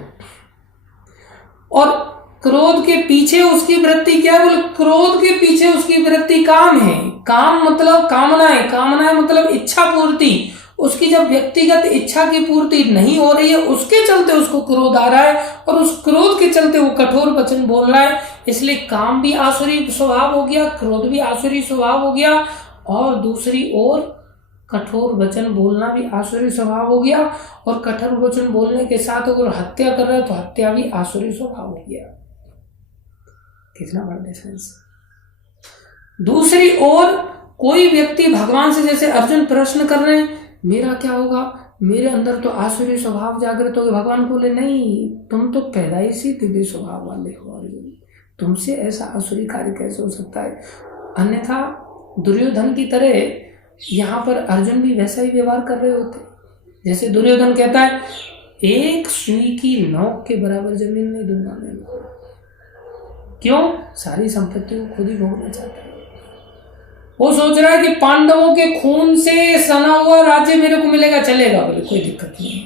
और क्रोध के पीछे उसकी वृत्ति क्या है? बोले क्रोध के पीछे उसकी वृत्ति काम है। काम मतलब कामनाएं, कामनाएं मतलब इच्छा पूर्ति। उसकी जब व्यक्तिगत इच्छा की पूर्ति नहीं हो रही है, उसके चलते उसको क्रोध आ रहा है, और उस क्रोध के चलते वो कठोर वचन बोल रहा है। इसलिए काम भी आसुरी स्वभाव हो गया, क्रोध भी आसुरी स्वभाव हो गया, और दूसरी ओर कठोर वचन बोलना भी आसुरी स्वभाव हो गया। और कठोर वचन बोलने के साथ अगर हत्या कर रहा है तो हत्या भी आसुरी स्वभाव हो गया। कितना बड़ा डिफरेंस। दूसरी ओर कोई व्यक्ति भगवान से, जैसे अर्जुन प्रश्न कर रहे हैं मेरा क्या होगा, मेरे अंदर तो आसुरी स्वभाव जागृत हो गए। भगवान बोले नहीं, तुम तो पैदाइशी दिव्य स्वभाव वाले हो अर्जुन, तुमसे ऐसा आसुरी कार्य कैसे हो सकता है? अन्यथा दुर्योधन की तरह यहाँ पर अर्जुन भी वैसा ही व्यवहार कर रहे होते। जैसे दुर्योधन कहता है एक सुई की नोक के बराबर जमीन नहीं दूंगा मैं। क्यों? सारी संपत्ति को खुद ही भोगना चाहता है। वो सोच रहा है कि पांडवों के खून से सना हुआ राज्य मेरे को मिलेगा, चलेगा, बोले कोई दिक्कत नहीं।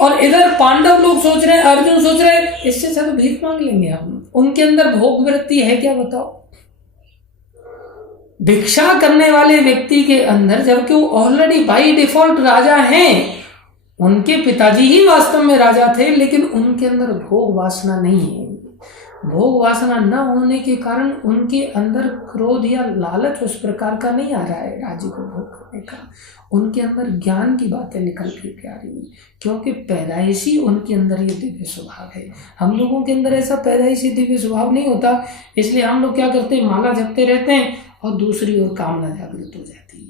और इधर पांडव लोग सोच रहे हैं, अर्जुन सोच रहे हैं इससे ज्यादा भीख मांग लेंगे हम। उनके अंदर भोग वृत्ति है क्या बताओ? भिक्षा करने वाले व्यक्ति के अंदर, जबकि वो ऑलरेडी बाई डिफॉल्ट राजा हैं, उनके पिताजी ही वास्तव में राजा थे, लेकिन उनके अंदर भोग वासना नहीं है। भोग वासना न होने के कारण उनके अंदर क्रोध या लालच उस प्रकार का नहीं आ रहा है राज्य को भोग करने का। उनके अंदर ज्ञान की बातें निकल के आ रही है, क्योंकि पैदाइशी उनके अंदर ये दिव्य स्वभाव है। हम लोगों के अंदर ऐसा पैदाइशी दिव्य स्वभाव नहीं होता। इसलिए हम लोग क्या करते हैं, माला जपते रहते हैं और दूसरी ओर कामना जागृत हो जाती है।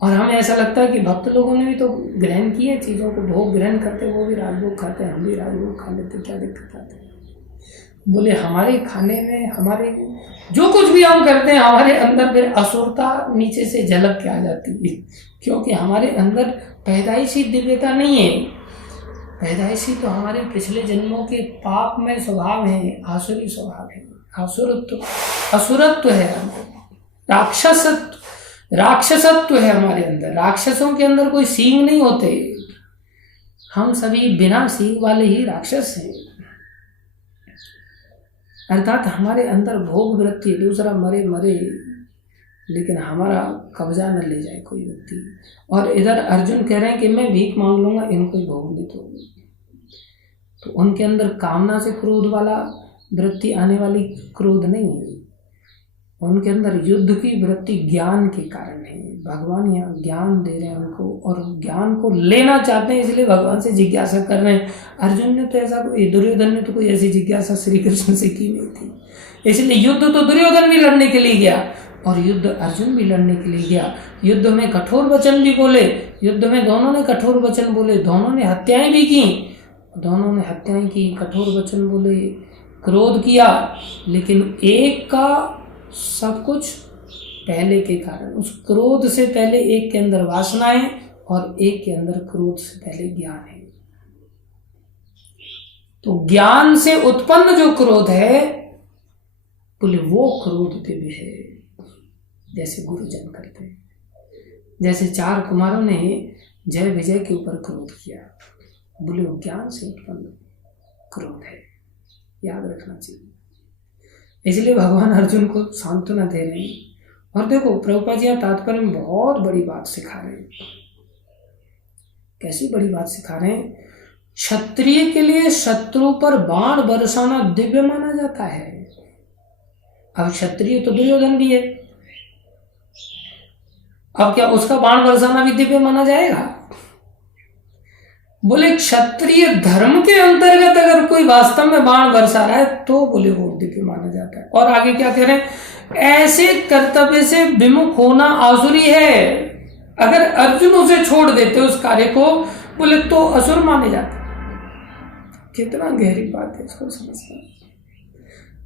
और हमें ऐसा लगता है कि भक्त लोगों ने भी तो ग्रहण किए चीज़ों को, भोग ग्रहण करते, वो भी राजभोग खाते हैं, हम भी राजभोग खा लेते, क्या दिक्कत आती है? बोले हमारे खाने में, हमारे जो कुछ भी हम करते हैं, हमारे अंदर फिर असुरता नीचे से झलक के आ जाती है, क्योंकि हमारे अंदर पैदाइशी दिव्यता नहीं है। पैदाइशी तो हमारे पिछले जन्मों के पाप में स्वभाव है, आसुरी स्वभाव है, असुरत्व है, राक्षसत्व है हमारे अंदर। राक्षसों के अंदर कोई सींग नहीं होते, हम सभी बिना सींग वाले ही राक्षस हैं। अर्थात हमारे अंदर भोग वृत्ति, दूसरा मरे मरे लेकिन हमारा कब्जा न ले जाए कोई व्यक्ति। और इधर अर्जुन कह रहे हैं कि मैं भीख मांग लूंगा, इनको ही भोगने दो। तो उनके अंदर कामना से क्रोध वाला वृत्ति आने वाली क्रोध नहीं है, उनके अंदर युद्ध की वृत्ति ज्ञान के कारण है। भगवान यहाँ ज्ञान दे रहे हैं उनको, और ज्ञान को लेना चाहते हैं, इसलिए भगवान से जिज्ञासा कर रहे हैं। अर्जुन ने तो ऐसा, दुर्योधन ने तो कोई ऐसी जिज्ञासा श्री कृष्ण से की नहीं थी, इसलिए युद्ध तो दुर्योधन भी लड़ने के लिए गया और युद्ध अर्जुन भी लड़ने के लिए गया। युद्ध में कठोर वचन भी बोले, युद्ध में दोनों ने कठोर वचन बोले, दोनों ने हत्याएं भी की, दोनों ने हत्याएं की, कठोर वचन बोले, क्रोध किया, लेकिन एक का सब कुछ पहले के कारण, उस क्रोध से पहले एक के अंदर वासना है और एक के अंदर क्रोध से पहले ज्ञान है। तो ज्ञान से उत्पन्न जो क्रोध है, बोले वो क्रोध दिव्य है, जैसे गुरुजन करते हैं। जैसे 4 कुमारों ने जय विजय के ऊपर क्रोध किया, बोले वो ज्ञान से उत्पन्न क्रोध है, याद रखना चाहिए। इसलिए भगवान अर्जुन को सांत्वना दे रहे हैं। और देखो प्रभुपाद जी तात्पर्य में बहुत बड़ी बात सिखा रहे हैं। कैसी बड़ी बात सिखा रहे हैं? क्षत्रिय के लिए शत्रु पर बाण बरसाना दिव्य माना जाता है। अब क्षत्रिय तो दुर्योधन भी है, अब क्या उसका बाण बरसाना भी दिव्य माना जाएगा? बोले क्षत्रिय धर्म के अंतर्गत अगर कोई वास्तव में बाण बरसा रहा है तो बोले वो दिव्य माना जाता है। और आगे क्या कह रहे हैं? ऐसे कर्तव्य से विमुख होना आसुरी है। अगर अर्जुन उसे छोड़ देते उस कार्य को, बोले तो असुर माने जाते। कितना गहरी बात है, इसको समझना।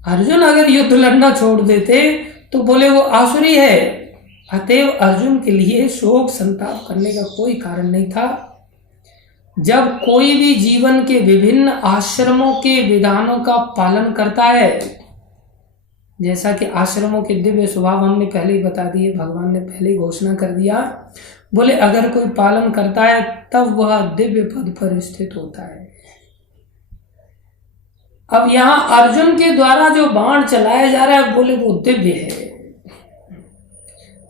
अर्जुन अगर युद्ध लड़ना छोड़ देते तो बोले वो आसुरी है। अतएव अर्जुन के लिए शोक संताप करने का कोई कारण नहीं था। जब कोई भी जीवन के विभिन्न आश्रमों के विधानों का पालन करता है, जैसा कि आश्रमों के दिव्य स्वभाव हमने पहले ही बता दिए, भगवान ने पहले ही घोषणा कर दिया, बोले अगर कोई पालन करता है तब वह दिव्य पद पर स्थित होता है। अब यहां अर्जुन के द्वारा जो बाण चलाया जा रहा है, बोले वो दिव्य है।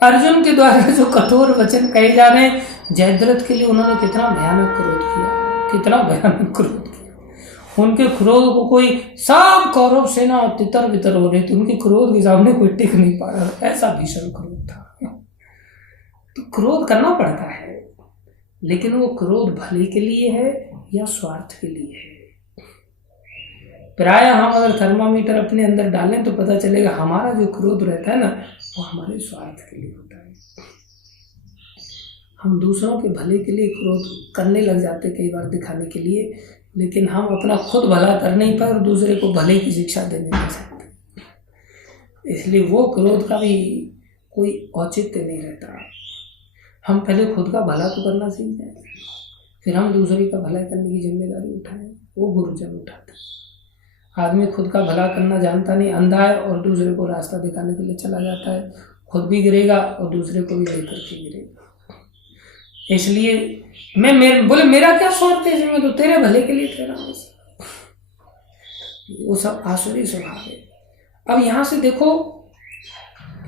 अर्जुन के द्वारा जो कठोर वचन कहे जा रहे हैं, जयद्रथ के लिए उन्होंने कितना भयानक क्रोध किया, कितना भयानक क्रोध किया। उनके क्रोध को कोई, सब कौरव सेना तितर बितर हो रही थी, उनके क्रोध के सामने कोई टिक नहीं पा रहा, ऐसा भीषण क्रोध था। तो क्रोध करना पड़ता है, लेकिन वो क्रोध भले के लिए है या स्वार्थ के लिए है। प्राय हम अगर थर्मामीटर अपने अंदर डालें तो पता चलेगा हमारा जो क्रोध रहता है ना, वो हमारे स्वार्थ के लिए होता है। हम दूसरों के भले के लिए क्रोध करने लग जाते कई बार दिखाने के लिए, लेकिन हम अपना खुद भला कर नहीं पाए और दूसरे को भले की शिक्षा देने लग जाते। इसलिए वो क्रोध का भी कोई औचित्य नहीं रहता। हम पहले खुद का भला तो करना सीख जाए, फिर हम दूसरे का भला करने की जिम्मेदारी उठाएं। वो गुरुजन उठाते। आदमी खुद का भला करना जानता नहीं, अंधा है और दूसरे को रास्ता दिखाने के लिए चला जाता है, खुद भी गिरेगा और दूसरे को भी लेकर के गिरेगा। इसलिए बोले मेरा क्या स्वार्थ है, मैं तो तेरे भले के लिए कह रहा हूँ। वो सब आसुरी स्वभाव है। अब यहां से देखो,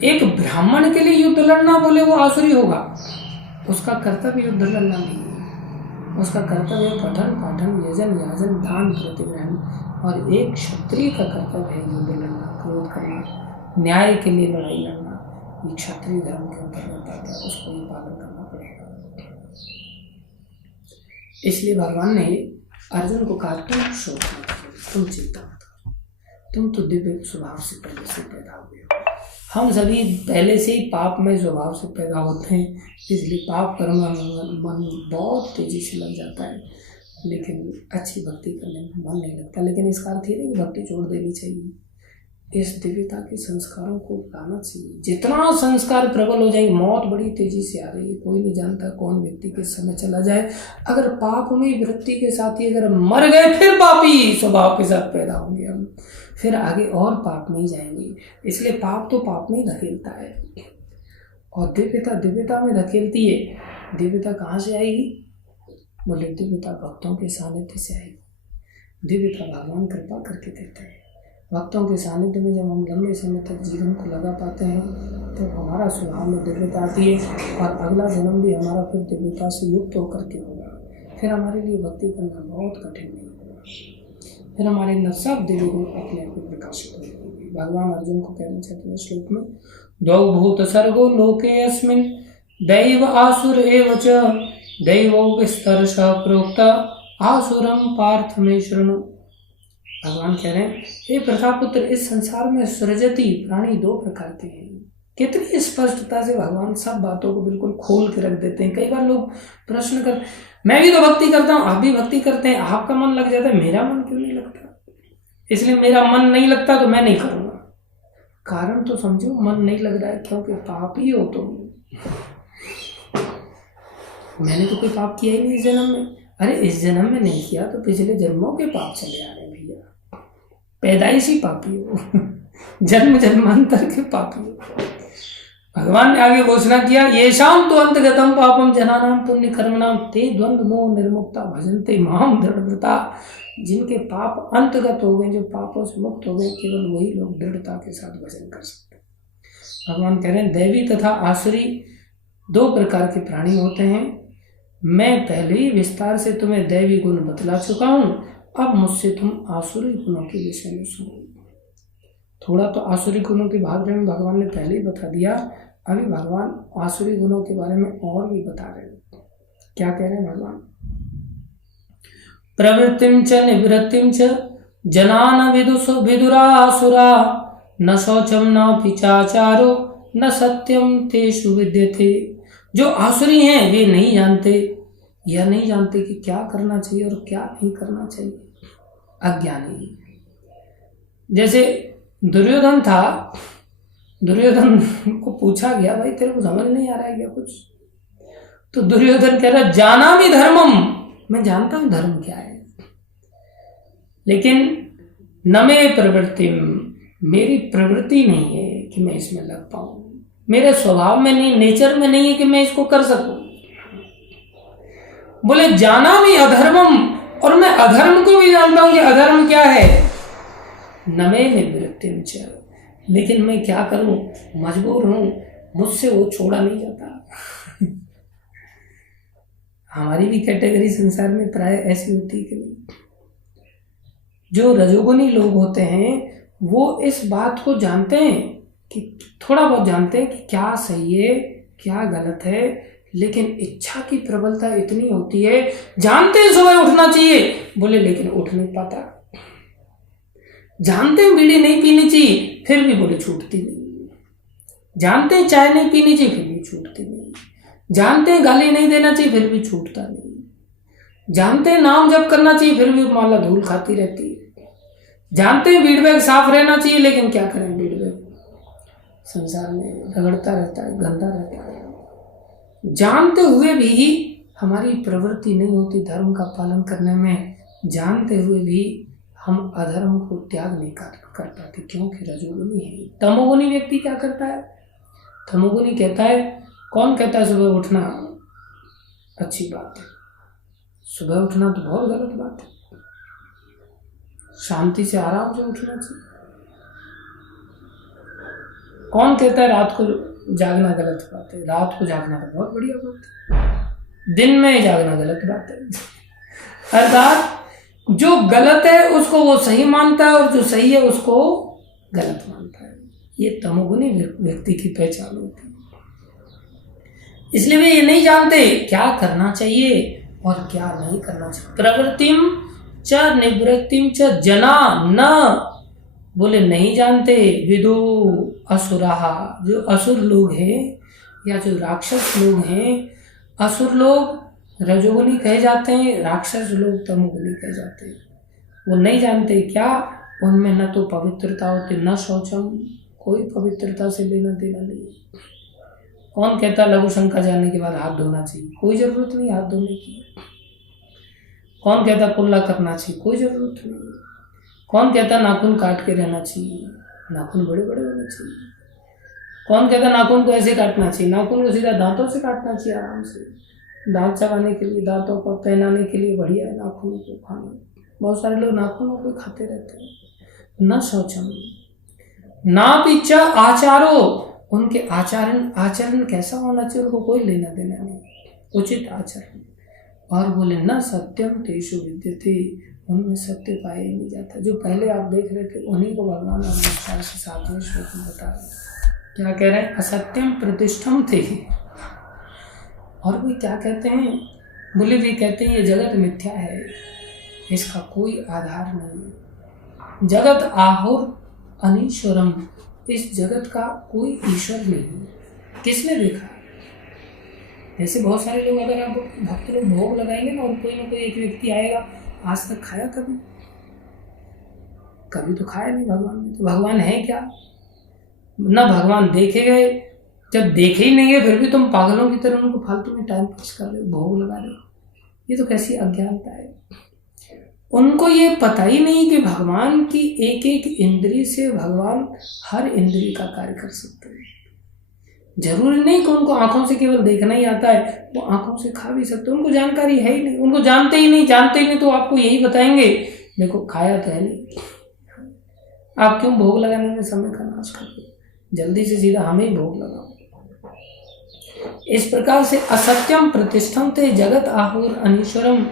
एक ब्राह्मण के लिए युद्ध लड़ना बोले वो आसुरी होगा, उसका कर्तव्य युद्ध लड़ना नहीं है। उसका कर्तव्य पठन पाठन यजन याजन दान प्रतिग्रहण, और एक क्षत्रिय का कर्तव्य है युद्ध लड़ना, क्रोध करना, न्याय के लिए लड़ाई लड़ना। ये क्षत्रिय धर्म के अंतर्गत आता है, उसको ये पालन करना पड़ेगा। इसलिए भगवान ने अर्जुन को कहा तुम शोक मत करो, तुम चिंता मत करो, तुम तो दिव्य स्वभाव से पहले से पैदा हुए हो। हम सभी पहले से ही पाप में स्वभाव से पैदा होते हैं, इसलिए पाप कर्म मन बहुत तेजी से लग जाता है। लेकिन अच्छी भक्ति करने में मन नहीं लगता। लेकिन इसका अर्थ ये नहीं कि भक्ति छोड़ देनी चाहिए। इस दिव्यता के संस्कारों को लाना चाहिए। जितना संस्कार प्रबल हो जाएंगे, मौत बड़ी तेजी से आ रही है, कोई नहीं जानता कौन व्यक्ति किस समय चला जाए। अगर पाप में वृत्ति के साथ ही अगर मर गए, फिर पापी स्वभाव के साथ पैदा होंगे हम, फिर आगे और पाप में ही जाएंगे। इसलिए पाप तो पाप में ही धकेलता है और दिव्यता दिव्यता में धकेलती है। दिव्यता कहाँ से आएगी? बोले दिव्यता भक्तों के सानिध्य से आएगी। दिव्यता भगवान कृपा करके देते हैं। भक्तों के सानिध्य में जब हम लंबे समय तक जीवन को लगा पाते हैं तो हमारा स्वभाव में दिव्यता आती है और अगला जन्म भी हमारा फिर दिव्यता से युक्त होकर के होगा। फिर हमारे लिए भक्ति करना बहुत कठिन नहीं होगा। फिर हमारे अंदर सब दिव्य गुण अपने आप में प्रकाशित होंगे। भगवान अर्जुन को कहना चाहते हैं श्लोक में, द्वौ भूत सर्गो लोके अस्मिन् दैव आसुर एव च दैवो विस्तरश प्रोक्ता आसुरम पार्थ में शृणु। भगवान कह रहे हैं, हे प्रथापुत्र, इस संसार में सृजति प्राणी दो प्रकार के हैं। कितनी स्पष्टता से भगवान सब बातों को बिल्कुल खोल के रख देते हैं। कई बार लोग प्रश्न कर, मैं भी तो भक्ति करता हूँ, आप भी भक्ति करते हैं, आपका मन लग जाता है, मेरा मन क्यों नहीं लगता? इसलिए मेरा मन नहीं लगता तो मैं नहीं करूँगा। कारण तो समझो, मन नहीं लग रहा है क्योंकि पापी हो तुम। मैंने तो कोई पाप किया ही नहीं इस जन्म में। अरे इस जन्म में नहीं किया तो पिछले जन्मों के पाप चले आ रहे भैया। पैदाइशी पापी हो, जन्म जन्मांतर के पापी हो। भगवान ने आगे घोषणा किया, येषां तो अंतगतम पापम जनानाम पुण्य कर्मणाम ते द्वंद्व मोह निर्मुक्ता भजन्ते माम दृढ़व्रता। जिनके पाप अंतगत हो गए, जो पापों से मुक्त हो गए, केवल वही लोग दृढ़ता के साथ भजन कर सकते हैं। भगवान कह रहे हैं, दैवी तथा आसुरी दो प्रकार के प्राणी होते हैं। मैं पहले ही विस्तार से तुम्हें दैवी गुण बतला चुका हूं, अब मुझसे तुम आसुरी गुणों के विषय में सुनो। थोड़ा तो आसुरी गुणों के बारे में भगवान ने पहले ही बता दिया, अभी भगवान आसुरी गुणों के बारे में और भी बता रहे हैं। क्या कह रहे हैं भगवान? प्रवृत्तिम च निवृत्तिम च जनान विदुरासुरा न शौचम न पिचाचारो न सत्यम तेषु विद्यते। जो आसुरी हैं वे नहीं जानते या नहीं जानते कि क्या करना चाहिए और क्या नहीं करना चाहिए, अज्ञानी। जैसे दुर्योधन था, दुर्योधन को पूछा गया, भाई तेरे को समझ नहीं आ रहा है क्या कुछ? तो दुर्योधन कह रहा, जाना भी धर्मम, मैं जानता हूं धर्म क्या है, लेकिन न मे प्रवृत्ति, मेरी प्रवृत्ति नहीं है कि मैं इसमें लग पाऊं, मेरे स्वभाव में नहीं, नेचर में नहीं है कि मैं इसको कर सकूं। बोले जाना भी अधर्मम, और मैं अधर्म को भी जानता हूं कि अधर्म क्या है। न मे निवृत्तिम च, लेकिन मैं क्या करूं, मजबूर हूं, मुझसे वो छोड़ा नहीं जाता। हमारी भी कैटेगरी संसार में प्राय ऐसी होती है कि जो रजोगुनी लोग होते हैं वो इस बात को जानते हैं कि थोड़ा बहुत जानते हैं कि क्या सही है क्या गलत है, लेकिन इच्छा की प्रबलता इतनी होती है, जानते हैं सुबह उठना चाहिए, बोले लेकिन उठ नहीं पाता। जानते हैं बीड़ी नहीं पीनी चाहिए, फिर भी बोले छूटती नहीं। जानते हैं चाय नहीं पीनी चाहिए, फिर भी छूटती नहीं। जानते हैं गाली नहीं देना चाहिए, फिर भी छूटता नहीं। जानते हैं नाम जप करना चाहिए, फिर भी माला धूल खाती रहती है। जानते हैं बीड़ बैग साफ रहना चाहिए, लेकिन क्या करें, बीड़ बैग संसार में रगड़ता रहता है, गंदा रहता है। जानते हुए भी हमारी प्रवृत्ति नहीं होती धर्म का पालन करने में, जानते हुए भी हम अधर्म को त्याग नहीं कर पाते, क्योंकि रजोगुनी है। तमोगुनी व्यक्ति क्या करता है? तमोगुनी कहता है, कौन कहता है सुबह उठना अच्छी बात है? सुबह उठना तो बहुत गलत बात है। शांति से आराम से उठना चाहिए। कौन कहता है रात को जागना गलत बात है? रात को जागना तो बहुत बढ़िया बात है, दिन में जागना गलत बात है। अर्थात जो गलत है उसको वो सही मानता है और जो सही है उसको गलत मानता है। ये तमोगुनी व्यक्ति की पहचान होती है। इसलिए वे ये नहीं जानते क्या करना चाहिए और क्या नहीं करना चाहिए। प्रवृत्तिम च निवृत्तिम च जना न, बोले नहीं जानते। विदु असुराहा, जो असुर लोग हैं या जो राक्षस लोग हैं, असुर लोग रजोगुनी कहे जाते हैं, राक्षस लोग तमोगुनी कहे जाते हैं। वो नहीं जानते क्या, उनमें न तो पवित्रता होती, न शौचम, कोई पवित्रता से लेना देना नहीं। कौन कहता लघु शंका जाने के बाद हाथ धोना चाहिए? कोई जरूरत नहीं हाथ धोने की। कौन कहता कुल्ला करना चाहिए? कोई जरूरत नहीं। कौन कहता नाखून काट के रहना चाहिए? नाखून बड़े बड़े होने चाहिए। कौन कहता नाखून को ऐसे काटना चाहिए? नाखून को सीधा दांतों से काटना चाहिए, आराम से। दांत चबाने के लिए, दांतों को पहनाने के लिए बढ़िया है नाखून को खाना। बहुत सारे लोग नाखूनों को खाते रहते हैं। न शौचम ना पिच्चा आचारो, उनके आचरण कैसा होना चाहिए, उनको कोई लेना देना नहीं, उचित आचरण। और बोले न सत्यम तेषु विद्यते, उनमें सत्य पाया ही नहीं जाता। जो पहले आप देख रहे थे उन्हीं को भगवान अनुसार से 7वें श्लोक में बता रहे। क्या कह रहे हैं? असत्यम प्रतिष्ठम थे। और भी क्या कहते हैं? बोले भी कहते हैं ये जगत मिथ्या है, इसका कोई आधार नहीं। जगत आहुर अनीश्वरम, इस जगत का कोई ईश्वर नहीं। किसने देखा? जैसे बहुत सारे लोग, अगर आप भक्त लोग भोग लगाएंगे ना, और कोई ना कोई एक व्यक्ति आएगा, आज तक खाया कभी? कभी तो खाया नहीं भगवान ने। तो भगवान है क्या? ना भगवान देखे गए, जब देखे ही नहीं है फिर भी तुम पागलों की तरह उनको फालतू में टाइम पास कर रहे हो, भोग लगा रहे हो। ये तो कैसी अज्ञानता है। उनको ये पता ही नहीं कि भगवान की एक एक इंद्रिय से भगवान हर इंद्रिय का कार्य कर सकते हैं। जरूरी नहीं कि उनको आंखों से केवल देखना ही आता है, वो आंखों से खा भी सकते हैं। उनको जानकारी है ही नहीं, उनको जानते ही नहीं तो आपको यही बताएंगे देखो खाया तो है नहीं, आप क्यों भोग लगाने में समय का नाश कर रहे हो? जल्दी से सीधा हमें ही भोग लगाओ। इस प्रकार से असत्यम प्रतिष्ठम ते जगत आहुर अनीश्वरम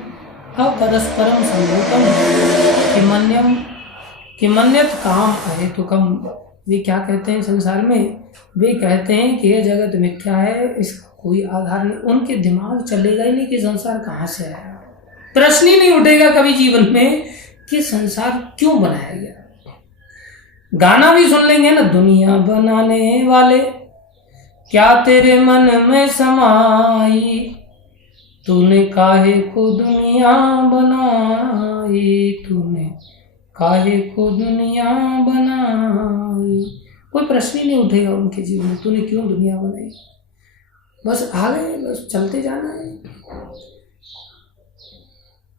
अपरस्परम संभूतम किमन्यम किमन्यत काम अहेतुकम। वे क्या कहते हैं संसार में? वे कहते हैं कि यह जगत मिथ्या है, इसका कोई आधार नहीं। उनके दिमाग चलेगा ही नहीं कि संसार कहाँ से आया। प्रश्न ही नहीं उठेगा कभी जीवन में कि संसार क्यों बनाया गया। गाना भी सुन लेंगे ना, दुनिया बनाने वाले क्या तेरे मन में समाई, तूने काहे को दुनिया बनाई, तूने काहे को दुनिया बनाई। कोई प्रश्न ही नहीं उठेगा उनके जीवन में, तूने क्यों दुनिया बनाई। बस आ गए, बस चलते जाना है।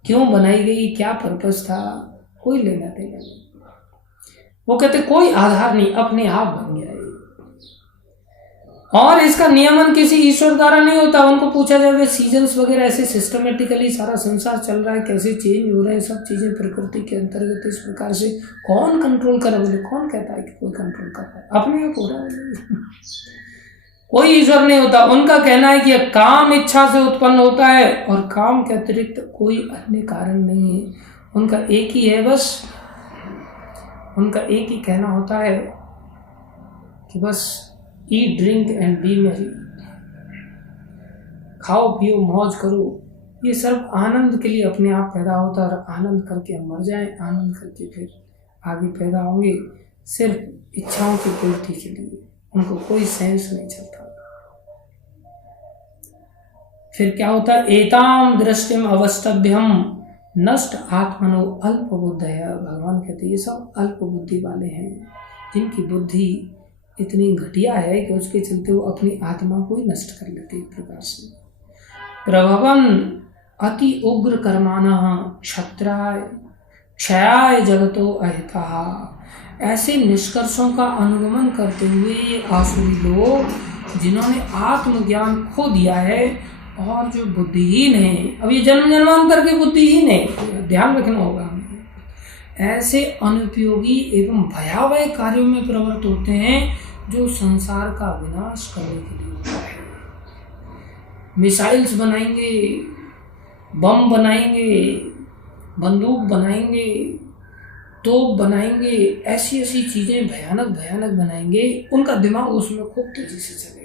क्यों बनाई गई, क्या पर्पस था, कोई लेना देना नहीं। वो कहते कोई आधार नहीं, अपने आप बन गया है। और इसका नियमन किसी ईश्वर द्वारा नहीं होता। उनको पूछा जाए सीजन्स वगैरह ऐसे सिस्टमेटिकली सारा संसार चल रहा है, कैसे चेंज हो रहे हैं सब चीजें प्रकृति के अंतर्गत, इस प्रकार से कौन कंट्रोल कर रहा है? कौन कहता है कि कोई कंट्रोल कर रहा है? अपने आप हो रहा है। कोई ईश्वर नहीं होता। उनका कहना है कि काम इच्छा से उत्पन्न होता है और काम के अतिरिक्त कोई अन्य कारण नहीं है। उनका एक ही है, बस उनका एक ही कहना होता है कि बस eat drink and B Mary, खाओ पियो मौज करो। ये सब आनंद के लिए अपने आप पैदा होता है और आनंद करके हम मर जाएं, आनंद करके फिर आगे पैदा होंगे, सिर्फ इच्छाओं की पूर्ति के लिए। उनको कोई सेंस नहीं चलता। फिर क्या होता है? एताम दृष्टिम अवस्तभ्यम नष्ट आत्मनो अल्प बुद्धया। भगवान कहते ये सब अल्प बुद्धि वाले हैं, जिनकी बुद्धि इतनी घटिया है कि उसके चलते वो अपनी आत्मा को ही नष्ट कर लेते एक प्रकार से। प्रभवन अति उग्र कर्माना क्षत्राय क्षयाय जगतो अहिता। ऐसे निष्कर्षों का अनुगमन करते हुए ये आसुरी लोग जिन्होंने आत्मज्ञान खो दिया है और जो बुद्धिहीन है, अब ये जन्म जन्मांतर के बुद्धिहीन है, ध्यान रखना होगा हमें। ऐसे अनुपयोगी एवं भयावह कार्यों में प्रवृत्त होते हैं जो संसार का विनाश करने के लिए होता है। मिसाइल्स बनाएंगे, बम बनाएंगे, बंदूक बनाएंगे, तोप बनाएंगे, ऐसी ऐसी चीजें भयानक भयानक बनाएंगे। उनका दिमाग उसमें खूब तेजी से चलेगा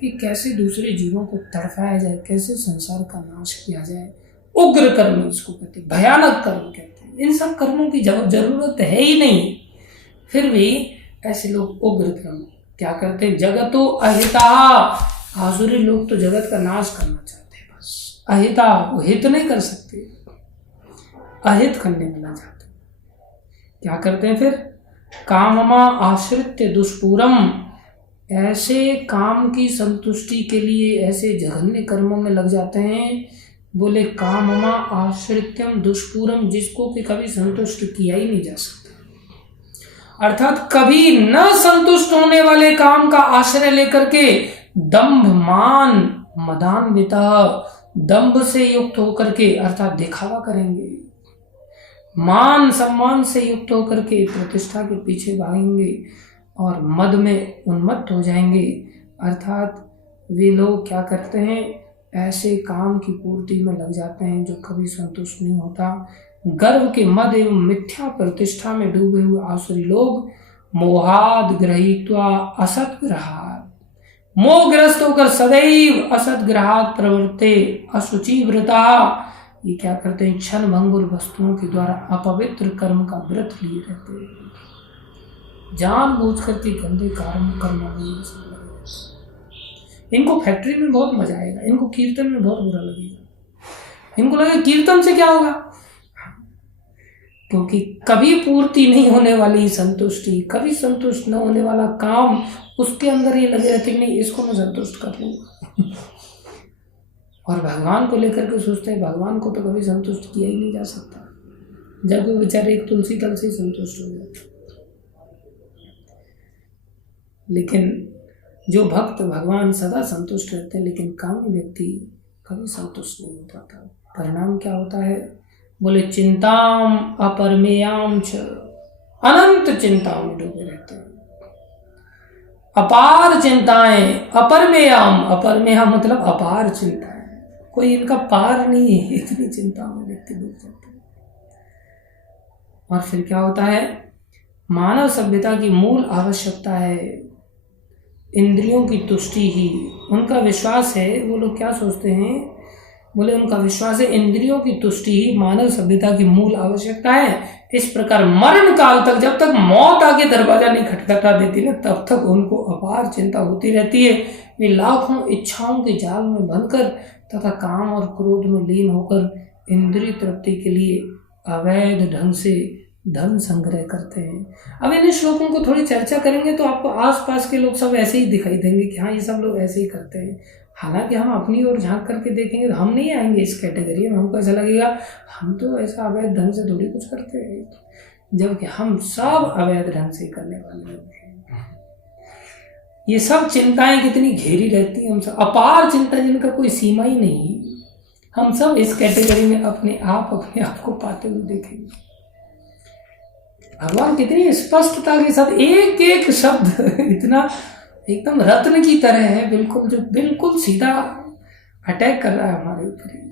कि कैसे दूसरे जीवों को तड़पाया जाए, कैसे संसार का नाश किया जाए। उग्र कर्म इसको कहते हैं, भयानक कर्म कहते हैं। इन सब कर्मों की जरूरत है ही नहीं, फिर भी ऐसे लोग उग्र कर्म क्या करते हैं? जगतो अहिता। आसुरी लोग तो जगत का नाश करना चाहते हैं बस। अहिता, वो हित नहीं कर सकते, अहित करने में लग जाते। क्या करते हैं फिर? काममा आश्रित्य दुष्पूरम, ऐसे काम की संतुष्टि के लिए ऐसे जघन्य कर्मों में लग जाते हैं। बोले काममा आश्रित्यम दुष्पूरम, जिसको कि कभी संतुष्ट किया ही नहीं जा सकता, अर्थात कभी न संतुष्ट होने वाले काम का आश्रय लेकर के दंभ मान मदान्विता, दंभ से युक्त होकर के अर्थात दिखावा करेंगे, मान सम्मान से युक्त होकर के प्रतिष्ठा के पीछे भागेंगे और मद में उन्मत्त हो जाएंगे। अर्थात वे लोग क्या करते हैं? ऐसे काम की पूर्ति में लग जाते हैं जो कभी संतुष्ट नहीं होता। गर्व के मद एवं मिथ्या प्रतिष्ठा में डूबे हुए आसुरी लोग मोहाद ग्रहीत्वा असत ग्रहात, मोहग्रस्त होकर सदैव असत ग्रहात प्रवृत्ते अशुचि व्रता, ये क्या करते हैं? क्षण भंगुर वस्तुओं के द्वारा अपवित्र कर्म का व्रत लिए रहते हैं, जानबूझ करके गंदे कर्मों में इनको फैक्ट्री में बहुत मजा आएगा, इनको कीर्तन में बहुत बुरा लगेगा। इनको लगेगा कीर्तन से क्या होगा, क्योंकि कभी पूर्ति नहीं होने वाली संतुष्टि, कभी संतुष्ट न होने वाला काम, उसके अंदर ये लगे रहते नहीं इसको मैं संतुष्ट कर लूंगा। और भगवान को लेकर के सोचते हैं भगवान को तो कभी संतुष्ट किया ही नहीं जा सकता, जब वो बेचारे एक तुलसी दल से संतुष्ट हो जाते। लेकिन जो भक्त भगवान सदा संतुष्ट रहते हैं, लेकिन कामी व्यक्ति कभी संतुष्ट नहीं हो पाता। परिणाम क्या होता है? बोले चिंताम अपरमेयाम च, अनंत चिंताओं में डूबे रहते हैं, अपार चिंताएं, अपरमेयाम, अपरमेयाम मतलब अपार चिंताएं, कोई इनका पार नहीं है, इतनी चिंताओं में व्यक्ति डूब जाते हैं। और फिर क्या होता है? मानव सभ्यता की मूल आवश्यकता है इंद्रियों की तुष्टि ही। उनका विश्वास है, वो लोग क्या सोचते हैं? बोले उनका विश्वास है इंद्रियों की तुष्टि ही मानव सभ्यता की मूल आवश्यकता है। इस प्रकार मरण काल तक, जब तक मौत आके दरवाजा नहीं खटखटा देती ना, तब तक उनको अपार चिंता होती रहती है। वे लाखों इच्छाओं के जाल में बंधकर तथा काम और क्रोध में लीन होकर इंद्रिय तृप्ति के लिए अवैध ढंग से धन संग्रह करते हैं। अब इन श्लोकों को थोड़ी चर्चा करेंगे तो आपको आसपास के लोग सब ऐसे ही दिखाई देंगे कि हाँ ये सब लोग ऐसे ही करते हैं। हालांकि हम अपनी ओर झांक करके देखेंगे तो हम नहीं आएंगे इस कैटेगरी में। हमको ऐसा लगेगा हम तो ऐसा अवैध ढंग से थोड़ी कुछ करते हैं, जबकि हम सब अवैध ढंग से करने वाले लोग हैं। ये सब चिंताएं कितनी घेरी रहती हैं, हम सब अपार चिंता जिनका कोई सीमा ही नहीं, हम सब इस कैटेगरी में अपने आप को पाते हुए देखेंगे। भगवान कितनी स्पष्टता के साथ एक एक शब्द इतना एकदम रत्न की तरह है, बिल्कुल जो बिल्कुल सीधा अटैक कर रहा है हमारे ऊपर।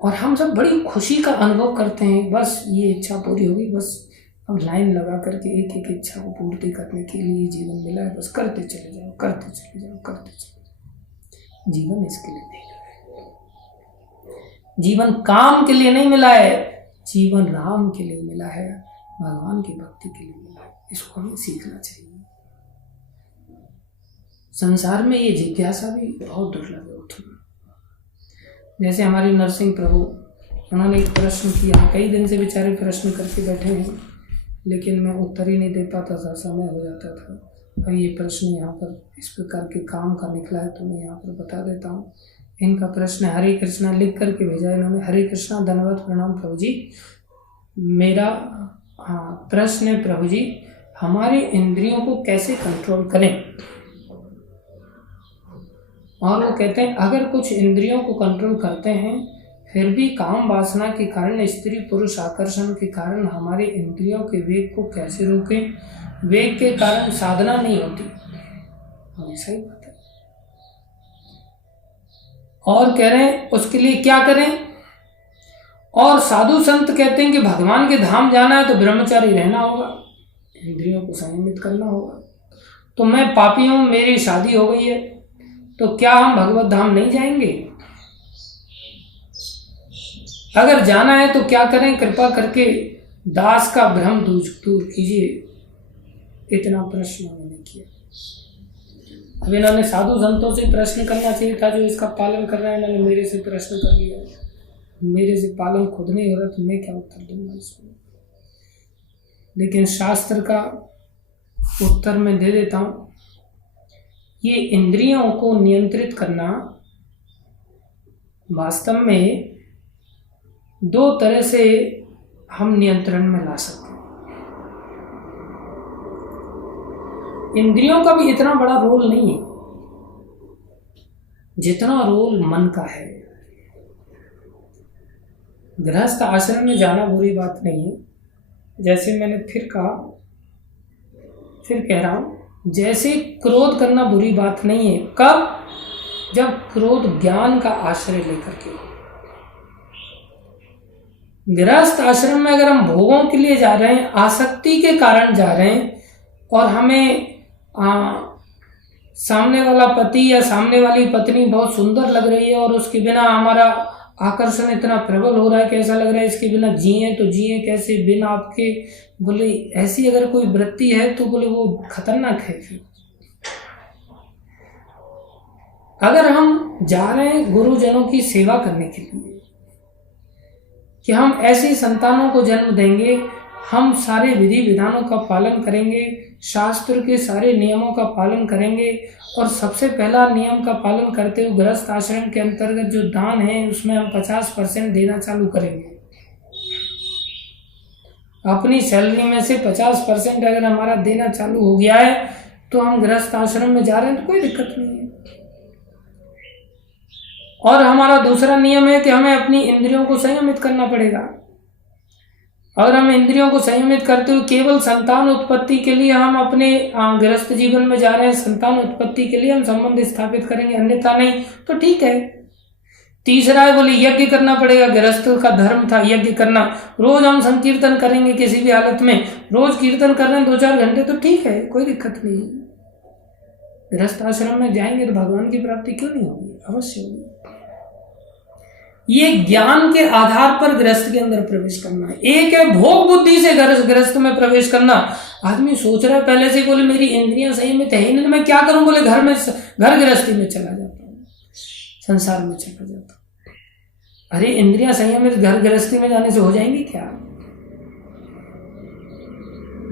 और हम सब बड़ी खुशी का अनुभव करते हैं, बस ये इच्छा पूरी होगी, बस अब लाइन लगा करके एक एक इच्छा को पूर्ति करने के लिए जीवन मिला है, बस करते चले जाओ, करते चले जाओ, करते चले जाओ। जीवन इसके लिए नहीं मिला है, जीवन काम के लिए नहीं मिला है, जीवन राम के लिए मिला है, भगवान की भक्ति के लिए मिला है। इसको हमें सीखना चाहिए। संसार में ये जिज्ञासा भी बहुत दुर्लभ है उठना। जैसे हमारे नरसिंह प्रभु, उन्होंने एक प्रश्न किया, कई दिन से बेचारे प्रश्न करके बैठे हैं, लेकिन मैं उत्तर ही नहीं दे पाता था, समय हो जाता था। और ये प्रश्न यहाँ पर इस प्रकार के काम का निकला है तो मैं यहाँ पर बता देता हूँ। इनका प्रश्न हरे कृष्णा लिख करके भेजा है इन्होंने। हरे कृष्णा, धन्यवाद, प्रणाम प्रभु जी। मेरा प्रश्न है प्रभु जी, हमारे इंद्रियों को कैसे कंट्रोल करें? और वो कहते हैं अगर कुछ इंद्रियों को कंट्रोल करते हैं फिर भी काम वासना के कारण, स्त्री पुरुष आकर्षण के कारण हमारे इंद्रियों के वेग को कैसे रोकें? वेग के कारण साधना नहीं होती, हमेशा ही बात है। और कह रहे हैं उसके लिए क्या करें? और साधु संत कहते हैं कि भगवान के धाम जाना है तो ब्रह्मचारी रहना होगा, इंद्रियों को संयमित करना होगा। तो मैं पापी हूं, मेरी शादी हो गई है, तो क्या हम भगवत धाम नहीं जाएंगे? अगर जाना है तो क्या करें? कृपा करके दास का भ्रम दूर कीजिए। इतना प्रश्न उन्होंने किया। अब इन्होंने साधु संतों से प्रश्न करना चाहिए था, जो इसका पालन कर रहे हैं, इन्होंने मेरे से प्रश्न कर लिया। मेरे से पालन खुद नहीं हो रहा तो मैं क्या उत्तर दूंगा इसको। लेकिन शास्त्र का उत्तर मैं दे देता हूं। ये इंद्रियों को नियंत्रित करना वास्तव में दो तरह से हम नियंत्रण में ला सकते हैं। इंद्रियों का भी इतना बड़ा रोल नहीं है जितना रोल मन का है। गृहस्थ आश्रम में जाना बुरी बात नहीं है, जैसे मैंने फिर कह रहा हूं, जैसे क्रोध करना बुरी बात नहीं है। कब? जब क्रोध ज्ञान का आश्रय लेकर के हो। गृहस्थ आश्रम में अगर हम भोगों के लिए जा रहे हैं, आसक्ति के कारण जा रहे हैं, और हमें सामने वाला पति या सामने वाली पत्नी बहुत सुंदर लग रही है और उसके बिना हमारा आकर्षण इतना प्रबल हो रहा है कि ऐसा लग रहा है इसके बिना जिए तो जिए कैसे, बिना आपके, बोले ऐसी अगर कोई वृत्ति है तो बोले वो खतरनाक है। फिर अगर हम जा रहे हैं गुरुजनों की सेवा करने के लिए कि हम ऐसे संतानों को जन्म देंगे, हम सारे विधि विधानों का पालन करेंगे, शास्त्र के सारे नियमों का पालन करेंगे, और सबसे पहला नियम का पालन करते हुए गृहस्थ आश्रम के अंतर्गत जो दान है उसमें हम 50% देना चालू करेंगे। अपनी सैलरी में से 50% अगर हमारा देना चालू हो गया है तो हम गृहस्थ आश्रम में जा रहे हैं तो कोई दिक्कत नहीं है। और हमारा दूसरा नियम है कि हमें अपनी इंद्रियों को संयमित करना पड़ेगा। अगर हम इंद्रियों को संयमित करते हुए केवल संतान उत्पत्ति के लिए हम अपने गृहस्थ जीवन में जा रहे हैं, संतान उत्पत्ति के लिए हम संबंध स्थापित करेंगे, अन्यथा नहीं तो ठीक है। तीसरा है बोले यज्ञ करना पड़ेगा, गृहस्थ का धर्म था यज्ञ करना। रोज हम संकीर्तन करेंगे, किसी भी हालत में रोज कीर्तन कर रहे हैं 2-4 घंटे तो ठीक है, कोई दिक्कत नहीं। गृहस्थ आश्रम में जाएंगे तो भगवान की प्राप्ति क्यों नहीं होगी? अवश्य होगी। ये ज्ञान के आधार पर गृहस्थ के अंदर प्रवेश करना है। एक है भोग बुद्धि से गृहस्थ में प्रवेश करना। आदमी सोच रहा है पहले से, बोले मेरी इंद्रियां संयमित है ही नहीं, मैं क्या करूं? बोले घर गृहस्थी में चला जाता हूं, संसार में चला जाता हूं। अरे इंद्रियां संयमित घर गृहस्थी में जाने से हो जाएंगी क्या?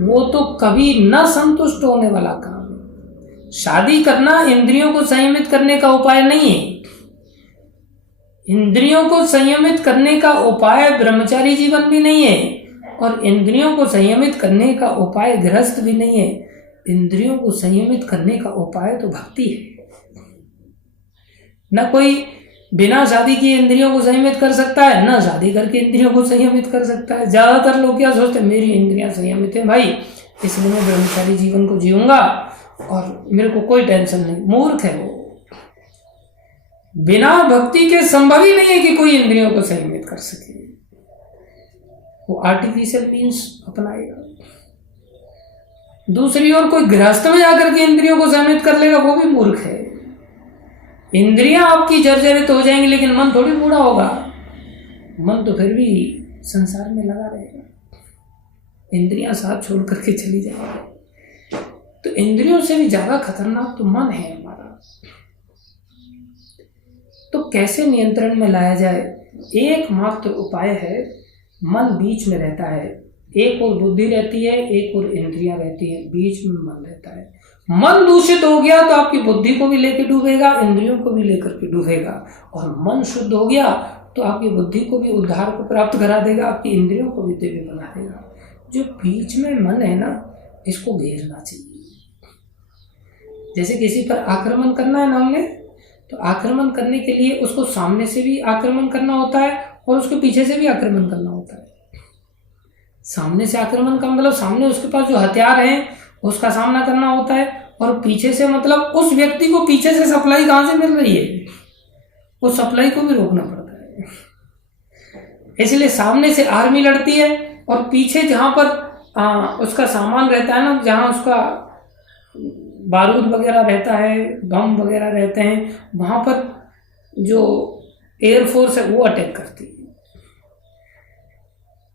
वो तो कभी न संतुष्ट होने वाला काम है। शादी करना इंद्रियों को संयमित करने का उपाय नहीं है। इंद्रियों को संयमित करने का उपाय ब्रह्मचारी जीवन भी नहीं है, और इंद्रियों को संयमित करने का उपाय गृहस्थ भी नहीं है। इंद्रियों को संयमित करने का उपाय तो भक्ति है। न कोई बिना शादी किए इंद्रियों को संयमित कर सकता है, न शादी करके इंद्रियों को संयमित कर सकता है। ज्यादातर लोग क्या सोचते हैं, मेरी इंद्रियां संयमित है भाई, इसलिए मैं ब्रह्मचारी जीवन को जीऊंगा और मेरे को कोई टेंशन नहीं। मूर्ख है वो। बिना भक्ति के संभव ही नहीं है कि कोई इंद्रियों को संयमित कर सके। वो आर्टिफिशियल मीन्स अपनाएगा। दूसरी ओर कोई गृहस्थ में जाकर के इंद्रियों को संयमित कर लेगा, वो भी मूर्ख है। इंद्रियां आपकी जर्जरित हो जाएंगी लेकिन मन थोड़ी बूढ़ा होगा। मन तो फिर भी संसार में लगा रहेगा, इंद्रियां साथ छोड़ करके चली जाएंगी। तो इंद्रियों से भी ज्यादा खतरनाक तो मन है हमारा। तो कैसे नियंत्रण में लाया जाए? एकमात्र उपाय है, मन बीच में रहता है। एक और बुद्धि रहती है, एक और इंद्रियां रहती है, बीच में मन रहता है। मन दूषित हो गया तो आपकी बुद्धि को भी लेकर डूबेगा, इंद्रियों को भी लेकर के डूबेगा। और मन शुद्ध हो गया तो आपकी बुद्धि को भी उद्धार को प्राप्त करा देगा, आपकी इंद्रियों को भी दिव्य बना देगा। जो बीच में मन है ना, इसको घेरना चाहिए। जैसे किसी पर आक्रमण करना है ना हमने, तो आक्रमण करने के लिए उसको सामने से भी आक्रमण करना होता है और उसके पीछे से भी आक्रमण करना होता है। सामने से आक्रमण का मतलब सामने उसके पास जो हथियार है उसका सामना करना होता है, और पीछे से मतलब उस व्यक्ति को पीछे से सप्लाई कहां से मिल रही है, उस सप्लाई को भी रोकना पड़ता है। इसलिए सामने से आर्मी लड़ती है और पीछे जहां पर उसका सामान रहता है ना, जहां उसका बारूद वगैरह रहता है, बम वगैरह रहते हैं, वहां पर जो एयरफोर्स है वो अटैक करती है।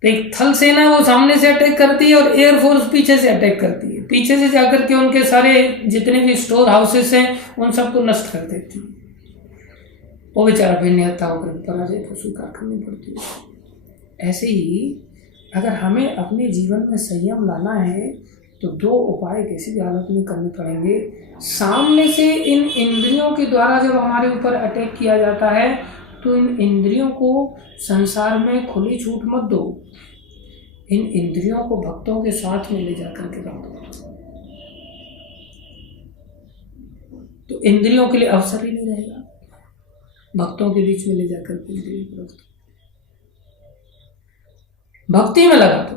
एक थल सेना है वो सामने से अटैक करती है और एयरफोर्स पीछे से अटैक करती है, पीछे से जाकर के उनके सारे जितने भी स्टोर हाउसेस हैं उन सबको नष्ट कर देती है। वो बेचारा फिर निहत्था होकर पराजय को स्वीकार करनी पड़ती है। ऐसे ही अगर हमें अपने जीवन में संयम लाना है तो दो उपाय किसी भी हालत में करने पड़ेंगे। सामने से इन इंद्रियों के द्वारा जब हमारे ऊपर अटैक किया जाता है तो इन इंद्रियों को संसार में खुली छूट मत दो, इन इंद्रियों को भक्तों के साथ में ले जाकर के रख दो, तो इंद्रियों के लिए अवसर ही नहीं रहेगा। भक्तों के बीच में ले जाकर के इंद्रियों को रख दो, भक्ति में लगा दो,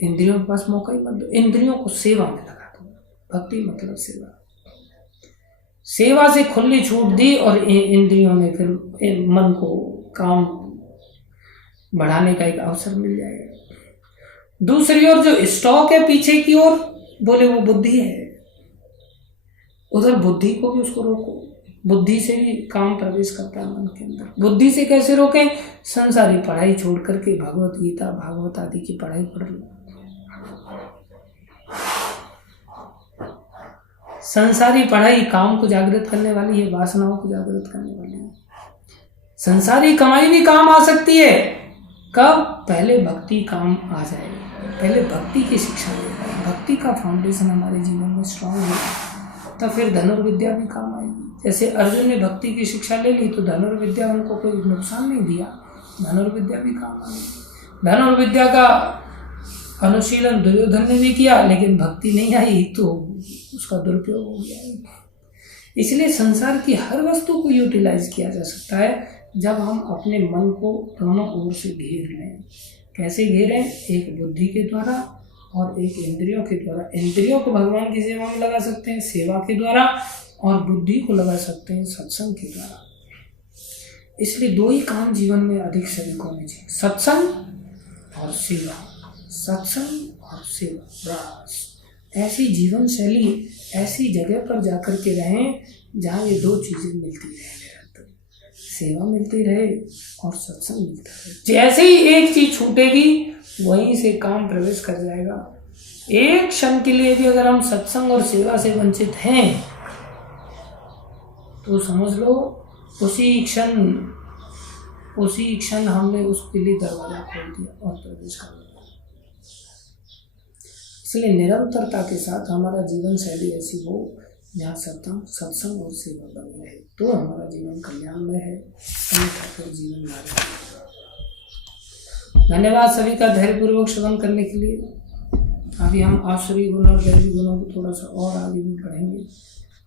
इंद्रियों के पास मौका ही मत दो, इंद्रियों को सेवा में लगा दो। भक्ति मतलब सेवा, सेवा से खुली छूट दी और इंद्रियों में फिर मन को काम बढ़ाने का एक अवसर मिल जाएगा। दूसरी ओर जो स्टॉक है पीछे की ओर बोले वो बुद्धि है, उधर बुद्धि को भी उसको रोको। बुद्धि से भी काम प्रवेश करता है मन के अंदर। बुद्धि से कैसे रोकें? संसारी पढ़ाई छोड़ करके भगवत गीता भागवत आदि की पढ़ाई पढ़ लो। संसारी पढ़ाई काम को जागृत करने वाली है, वासनाओं को जागृत करने वाली है। संसारी कमाई भी काम आ सकती है, कब? पहले भक्ति काम आ जाए, पहले भक्ति की शिक्षा ले, भक्ति का फाउंडेशन हमारे जीवन में स्ट्रांग हो तब फिर धनुर्विद्या भी काम आएगी। जैसे अर्जुन ने भक्ति की शिक्षा ले ली तो धनुर्विद्या उनको कोई नुकसान नहीं दिया, धनुर्विद्या भी काम आ गई। धनुर्विद्या का अनुशीलन दुर्योधन ने भी किया लेकिन भक्ति नहीं आई तो उसका दुरुपयोग हो गया। इसलिए संसार की हर वस्तु को यूटिलाइज किया जा सकता है जब हम अपने मन को दोनों ओर से घेर लें। कैसे घेरें? एक बुद्धि के द्वारा और एक इंद्रियों के द्वारा। इंद्रियों को भगवान की सेवा में लगा सकते हैं सेवा के द्वारा, और बुद्धि को लगा सकते हैं सत्संग के द्वारा। इसलिए दो ही काम जीवन में अधिक से अधिक होने चाहिए, सत्संग और सेवा। सत्संग और सेवा, बस ऐसी जीवन शैली, ऐसी जगह पर जाकर के रहें जहाँ ये दो चीज़ें मिलती रहे, सेवा मिलती रहे और सत्संग मिलता रहे। जैसे ही एक चीज छूटेगी वहीं से काम प्रवेश कर जाएगा। एक क्षण के लिए भी अगर हम सत्संग और सेवा से वंचित हैं तो समझ लो उसी क्षण हमने उसके लिए दरवाजा खोल दिया और प्रवेश कर लिया। इसलिए निरंतरता के साथ हमारा जीवन शैली ऐसी हो जहाँ सत्संग और सेवा बनी रहे तो हमारा जीवन कल्याणमय है, अन्यथा जीवन मार्ग। धन्यवाद सभी का धैर्यपूर्वक श्रवण करने के लिए। अभी हम आसुरी गुण और दैवी गुणों को थोड़ा सा और आगे भी पढ़ेंगे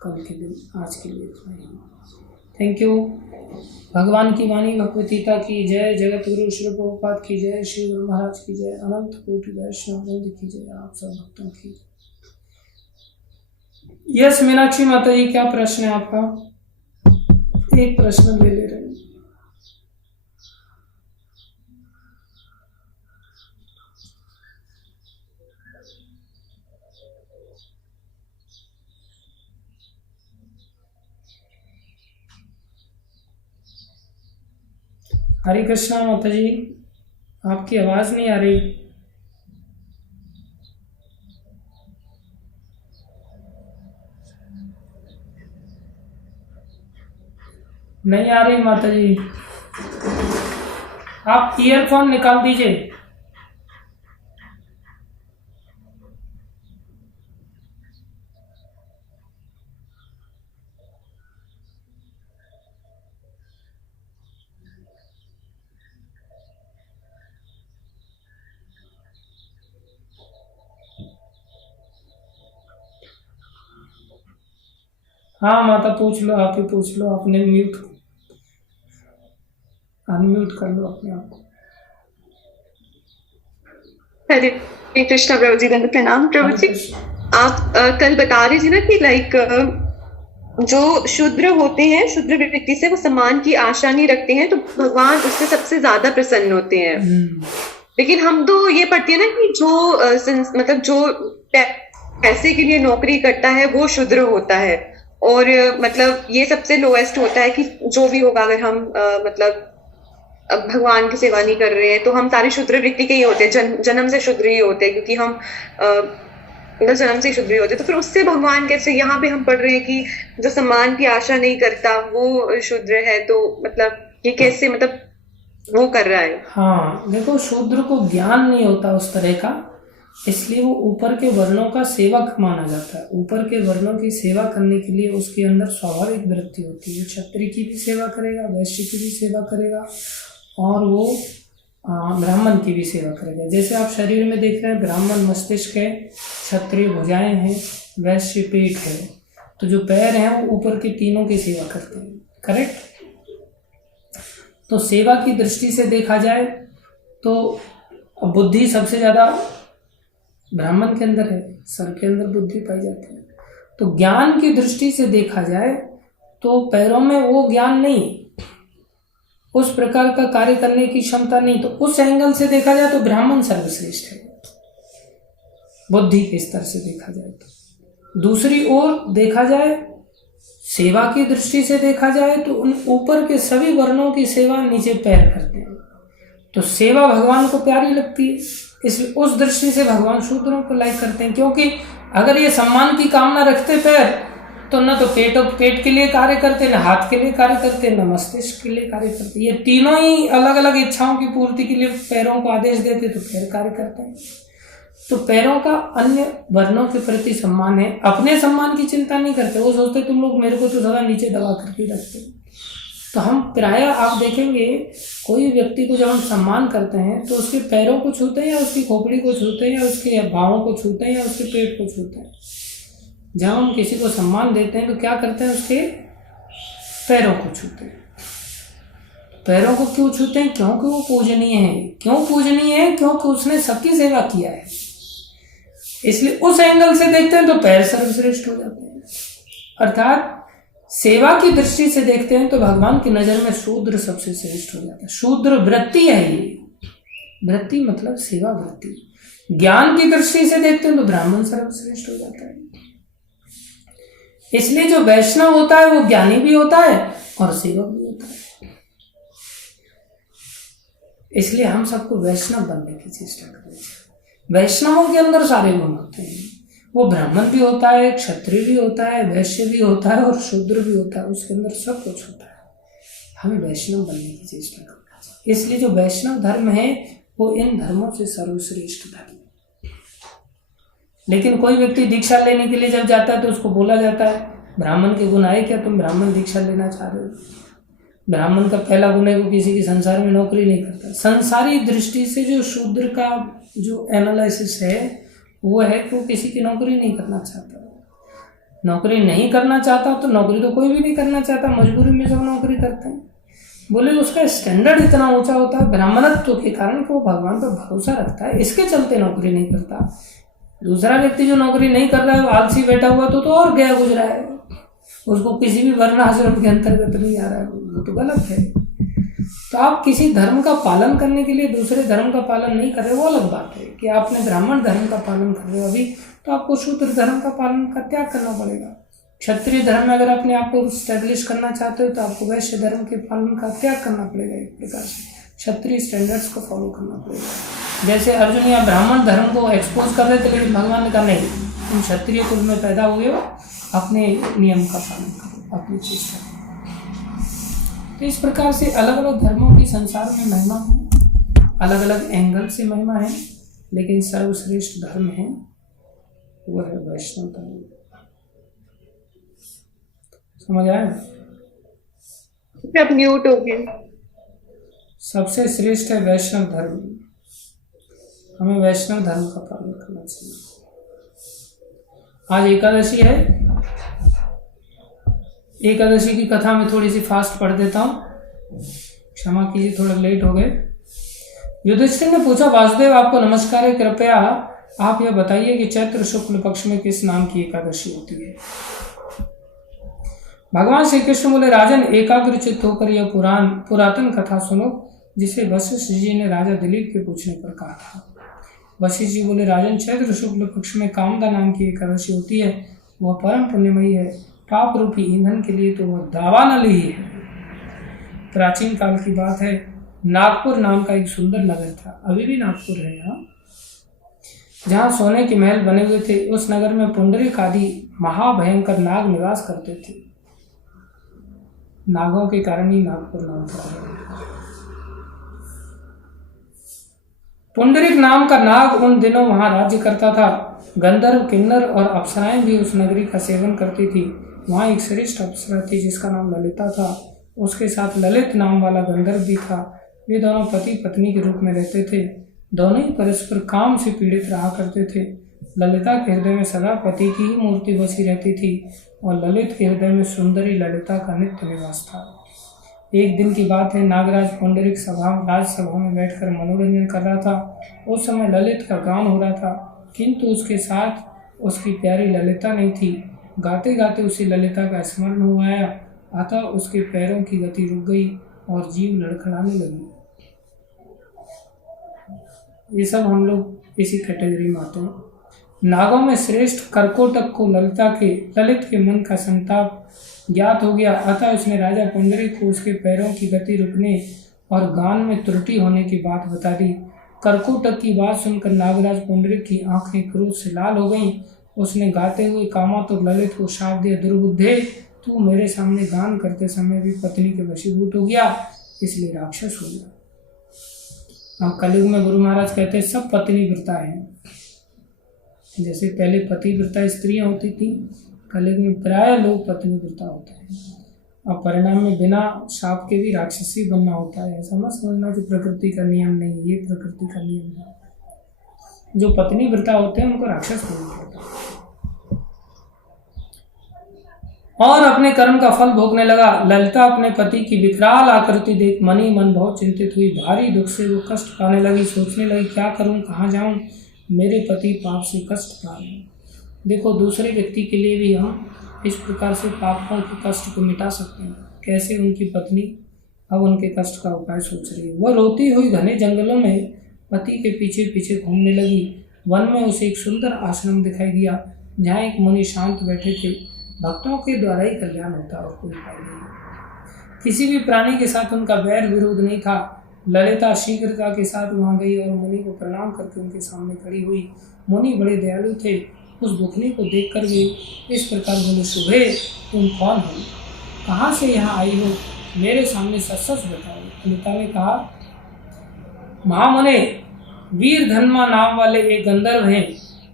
कल के दिन। आज के लिए इतना ही। Thank you. भगवान की वाणी भगवत गीता की जय, जगत गुरु श्री प्रभुपाद की जय, श्री गुरु महाराज की जय, अनंत कोटि वैष्णव वृंद की जय, आप सब भक्तों की जय। यस मीनाक्षी माता जी, क्या प्रश्न है आपका? एक प्रश्न ले रहे हैं। हरे कृष्णा माता जी, आपकी आवाज नहीं आ रही। नहीं आ रही माता जी, आप ईयरफोन निकाल दीजिए। हाँ माता पूछ लो, आप ही पूछ लो। आपने अनम्यूट कर लो अपने आप को। हरे कृष्णा प्रभु जी, दंड प्रणाम प्रभु जी। आप कल बता रहे थे ना कि लाइक जो शूद्र होते हैं, शूद्र व्यक्ति से वो सम्मान की आशा नहीं रखते हैं तो भगवान उससे सबसे ज्यादा प्रसन्न होते हैं। लेकिन हम तो ये पढ़ते हैं ना कि जो मतलब जो पैसे के लिए नौकरी करता है वो शूद्र होता है, और मतलब ये सबसे लोएस्ट होता है कि जो भी होगा अगर हम मतलब अब भगवान की सेवा नहीं कर रहे हैं तो हम सारे शूद्र वृत्ति के ही होते हैं, जन्म से शूद्र ही होते हैं, क्योंकि हम मतलब जन्म से ही शूद्र ही होते हैं। तो फिर उससे भगवान कैसे, यहाँ पे हम पढ़ रहे हैं कि जो सम्मान की आशा नहीं करता वो शूद्र है, तो मतलब ये कैसे मतलब वो कर रहा है? हाँ देखो, शूद्र को ज्ञान नहीं होता उस तरह का, इसलिए वो ऊपर के वर्णों का सेवक माना जाता है। ऊपर के वर्णों की सेवा करने के लिए उसके अंदर स्वाभाविक वृत्ति होती है। क्षत्रिय की भी सेवा करेगा, वैश्य की भी सेवा करेगा, और वो ब्राह्मण की भी सेवा करेगा। जैसे आप शरीर में देख रहे हैं, ब्राह्मण मस्तिष्क है, क्षत्रिय भुजाएं हैं, वैश्य पेट है, तो जो पैर हैं वो ऊपर के तीनों की सेवा करते हैं। करेक्ट। तो सेवा की दृष्टि से देखा जाए तो बुद्धि सबसे ज़्यादा ब्राह्मण के अंदर है, सर के अंदर बुद्धि पाई जाती है। तो ज्ञान की दृष्टि से देखा जाए तो पैरों में वो ज्ञान नहीं, उस प्रकार का कार्य करने की क्षमता नहीं, तो उस एंगल से देखा जाए तो ब्राह्मण सर्वश्रेष्ठ है बुद्धि के स्तर से देखा जाए तो। दूसरी ओर देखा जाए, सेवा की दृष्टि से देखा जाए तो उन ऊपर के सभी वर्णों की सेवा नीचे पैर करते हैं, तो सेवा भगवान को प्यारी लगती है, इसलिए उस दृष्टि से भगवान शूद्रों को लाइक करते हैं। क्योंकि अगर ये सम्मान की कामना रखते पैर, तो न तो पेट के लिए कार्य करते, न हाथ के लिए कार्य करते, न मस्तिष्क के लिए कार्य करते। ये तीनों ही अलग अलग इच्छाओं की पूर्ति के लिए पैरों को आदेश देते, तो पैर कार्य करते हैं। तो पैरों का अन्य वर्णों के प्रति सम्मान है, अपने सम्मान की चिंता नहीं करते। वो सोचते तुम लोग मेरे को तो ज़्यादा नीचे दबा करके रखते। तो हम प्रायः आप देखेंगे, कोई व्यक्ति को जब हम सम्मान करते हैं तो उसके पैरों को छूते हैं, या उसकी खोपड़ी को छूते हैं, या उसके बाहों को छूते हैं, या उसके पेट को छूते हैं। जब हम किसी को सम्मान देते हैं तो क्या करते हैं, उसके पैरों को छूते हैं। पैरों को क्यों छूते हैं? क्योंकि वो पूजनीय है। क्यों पूजनीय है? क्योंकि उसने सबकी सेवा किया है, इसलिए उस एंगल से देखते हैं तो पैर सर्वश्रेष्ठ हो जाते हैं। अर्थात सेवा की दृष्टि से देखते हैं तो भगवान की नजर में शूद्र सबसे श्रेष्ठ हो जाता है। शूद्र वृत्ति है, ये वृत्ति मतलब सेवा वृत्ति। ज्ञान की दृष्टि से देखते हैं तो ब्राह्मण सर्वश्रेष्ठ हो जाता है। इसलिए जो वैष्णव होता है वो ज्ञानी भी होता है और सेवक भी होता है। इसलिए हम सबको वैष्णव बनने की चेष्टा करनी चाहिए। वैष्णवों के अंदर सारे गुण होते हैं, वो ब्राह्मण भी होता है, क्षत्रिय भी होता है, वैश्य भी होता है और शूद्र भी होता है, उसके अंदर सब कुछ होता है। हमें वैष्णव बनने की चेष्टा करना चाहिए। इसलिए जो वैष्णव धर्म है वो इन धर्मों से सर्वश्रेष्ठ धर्म है। लेकिन कोई व्यक्ति दीक्षा लेने के लिए जब जाता है तो उसको बोला जाता है, ब्राह्मण के गुण आए क्या, तुम ब्राह्मण दीक्षा लेना चाह रहे हो? ब्राह्मण का पहला गुण है वो किसी की संसार में नौकरी नहीं करता। संसारी दृष्टि से जो शूद्र का जो एनालिसिस है वो है कि वो किसी की नौकरी नहीं करना चाहता। नौकरी नहीं करना चाहता तो नौकरी तो कोई भी नहीं करना चाहता, मजबूरी में सब नौकरी करते हैं। बोले उसका स्टैंडर्ड इतना ऊंचा होता है ब्राह्मणत्व के कारण कि वो भगवान पर भरोसा रखता है, इसके चलते नौकरी नहीं करता। दूसरा व्यक्ति जो नौकरी नहीं कर रहा है वो आलसी बैठा हुआ तो और गया गुजरा है, उसको किसी भी वर्ण आश्रम के अंतर्गत नहीं आ रहा है, वो तो गलत है। तो आप किसी धर्म का पालन करने के लिए दूसरे धर्म का पालन नहीं कर रहे, वो अलग बात है। कि आपने ब्राह्मण धर्म का पालन कर रहे हो अभी, तो आपको शूद्र धर्म का पालन का त्याग करना पड़ेगा। क्षत्रिय धर्म में अगर अपने आप को स्टैब्लिश करना चाहते हो तो आपको वैश्य धर्म के पालन का त्याग करना पड़ेगा। एक प्रकार से क्षत्रिय स्टैंडर्ड्स को फॉलो करना पड़ेगा। जैसे अर्जुन या ब्राह्मण धर्म को एक्सपोज कर रहे थे, लेकिन भगवान ने कहा नहीं, तुम क्षत्रिय कुल में पैदा हुए हो, अपने नियम का पालन करो, अपनी चीज करो। तो इस प्रकार से अलग अलग धर्मों की संसार में महिमा है, अलग अलग एंगल से महिमा है, लेकिन सर्वश्रेष्ठ धर्म है वो है वैष्णव धर्म। समझ आया? अब म्यूट हो गया। सबसे श्रेष्ठ है वैष्णव धर्म। हमें वैष्णव धर्म का पालन करना चाहिए। आज एकादशी है, एकादशी की कथा में थोड़ी सी फास्ट पढ़ देता हूँ, क्षमा कीजिए थोड़ा लेट हो गए। युधिष्ठिर ने पूछा, वासुदेव आपको नमस्कार है, कृपया आप यह बताइए कि चैत्र शुक्ल पक्ष में किस नाम की एकादशी होती है? भगवान श्री कृष्ण बोले, राजन एकाग्रचित्त होकर यह पुरातन कथा सुनो, जिसे वशिष्ठ जी ने राजा दिलीप के पूछने पर कहा था। वशिष्ठ जी बोले, राजन चैत्र शुक्ल पक्ष में कामदा नाम की एकादशी होती है, वह परम पुण्यमयी है। पाप रूपी ईंधन के लिए तो वह दावानल ही है। प्राचीन काल की बात है, नागपुर नाम का एक सुंदर नगर था, अभी भी नागपुर है यहाँ, जहाँ सोने के महल बने हुए थे। उस नगर में पुंडरीक आदि महाभयंकर नाग निवास करते थे। नागों के कारण ही नागपुर नाम पड़ा। पुंडरीक नाम का नाग उन दिनों वहां राज्य करता था। गंधर्व, किन्नर और अप्सराएं भी उस नगरी का सेवन करती थी। वहां एक श्रेष्ठ अप्सरा थी जिसका नाम ललिता था। उसके साथ ललित नाम वाला गंधर्व भी था। वे दोनों पति पत्नी के रूप में रहते थे। दोनों ही परस्पर काम से पीड़ित रहा करते थे। ललिता के हृदय में सदा पति की ही मूर्ति बसी रहती थी और ललित के हृदय में सुंदरी ललिता का नित्य निवास था। एक दिन की बात है, नागराज पुंडरीक राजसभा में बैठकर मनोरंजन कर रहा था। उस समय ललित का गान हो रहा था, किंतु उसके साथ उसकी प्यारी ललिता नहीं थी। गाते गाते उसे ललिता का स्मरण हो आया, अतः उसके पैरों की गति रुक गई और जीव लड़खड़ाने लगी। ये सब हम लोग इसी कैटेगरी में आते हैं। नागों में श्रेष्ठ कर्कोटक को ललित के मन का संताप ज्ञात हो गया, अतः उसने राजा पुंडरीक को उसके पैरों की गति रुकने और गान में त्रुटि होने की बात बता दी। कर्कोटक की बात सुनकर नागराज पुंडरीक की आंखें क्रोध से लाल हो गईं। उसने गाते हुए कामातुर ललित को शाप दिया, दुर्बुद्धे, तू मेरे सामने गान करते समय भी पत्नी के वशीभूत हो गया, इसलिए राक्षस हो गया। अब कलयुग में गुरु महाराज कहते हैं सब पत्नी व्रता है। जैसे पहले पतिव्रता स्त्रियां होती थी, कलयुग में प्राय लोग पत्नी व्रता होते हैं। अब परिणाम में बिना शाप के भी राक्षसी बनना होता है। ऐसा मत समझना कि प्रकृति का नियम नहीं, ये प्रकृति का नियम है। जो पत्नी व्रता होते हैं उनको राक्षस बनना होता है। और अपने कर्म का फल भोगने लगा। ललिता अपने पति की विकराल आकृति देख मनी मन बहुत चिंतित हुई। भारी दुख से वो कष्ट पाने लगी। सोचने लगी, क्या करूं, कहाँ जाऊं, मेरे पति पाप से कष्ट पा रहे हैं। देखो, दूसरे व्यक्ति के लिए भी हम इस प्रकार से पापों के कष्ट को मिटा सकते हैं। कैसे? उनकी पत्नी अब उनके कष्ट का उपाय सोच रही है। वह रोती हुई घने जंगलों में पति के पीछे पीछे घूमने लगी। वन में उसे एक सुंदर आश्रम दिखाई दिया, जहाँ एक मुनि शांत बैठे थे। भक्तों के द्वारा ही कल्याण होता और कोई उपाय नहीं। किसी भी प्राणी के साथ उनका वैर विरोध नहीं था। ललिता शीघ्रता के साथ वहां गई और मुनि को प्रणाम करके उनके सामने खड़ी हुई। मुनि बड़े दयालु थे। उस दुखनी को देखकर वे इस प्रकार बोले, सुबह तुम कौन हो, कहाँ से यहाँ आई हो, मेरे सामने सच सच बताओ। ललिता ने कहा, महामुने, वीर धन्मा नाम वाले एक गंधर्व हैं।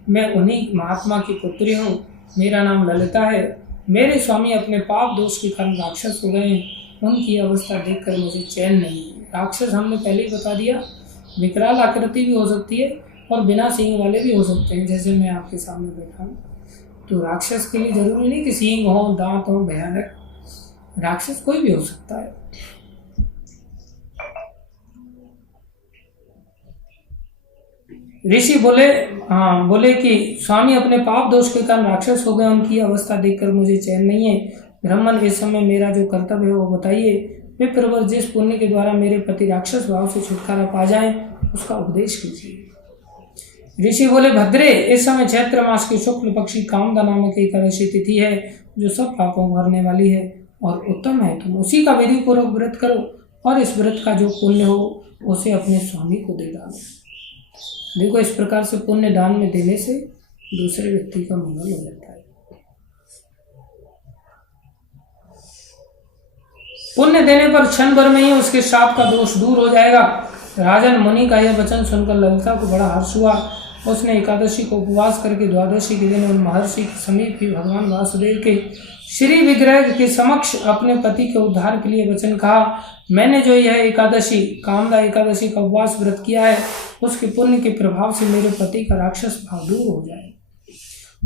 मैं उन्हीं महात्मा की पुत्री हूँ। मेरा नाम ललिता है। मेरे स्वामी अपने पाप दोष के कारण राक्षस हो गए हैं। उनकी अवस्था देखकर मुझे चैन नहीं है। राक्षस हमने पहले ही बता दिया, विकराल आकृति भी हो सकती है और बिना सींग वाले भी हो सकते हैं, जैसे मैं आपके सामने बैठा हूँ। तो राक्षस के लिए जरूरी नहीं कि सींग हो, दांत हो, भयानक। राक्षस कोई भी हो सकता है। ऋषि बोले कि स्वामी अपने पाप दोष के कारण राक्षस हो गए। उनकी अवस्था देखकर मुझे चैन नहीं है। ब्राह्मण, इस समय मेरा जो कर्तव्य है वो बताइए। विप्रवर, जिस पुण्य के द्वारा मेरे पति राक्षस भाव से छुटकारा पा जाए उसका उपदेश कीजिए। ऋषि बोले, भद्रे, इस समय चैत्र मास की शुक्ल पक्षी कामदा नामक एकादशी तिथि है, जो सब पापों को हरने वाली है और उत्तम है। तुम उसी का विधि पूर्वक व्रत करो और इस व्रत का जो पुण्य हो उसे अपने स्वामी को दे डालो। देखो, इस प्रकार से पुण्य दान में देने से दूसरे व्यक्ति का मंगल हो जाता है। पुण्य देने पर क्षण भर में ही उसके शाप का दोष दूर हो जाएगा। राजन मुनि का यह वचन सुनकर ललिता को बड़ा हर्ष हुआ। उसने एकादशी को उपवास करके द्वादशी के दिन उन महर्षि के समीप ही भगवान वासुदेव के श्री विग्रह के समक्ष अपने पति के उद्धार के लिए वचन कहा, मैंने जो यह एकादशी, कामदा एकादशी का उपवास व्रत किया है, उसके पुण्य के प्रभाव से मेरे पति का राक्षस भाव दूर हो जाए।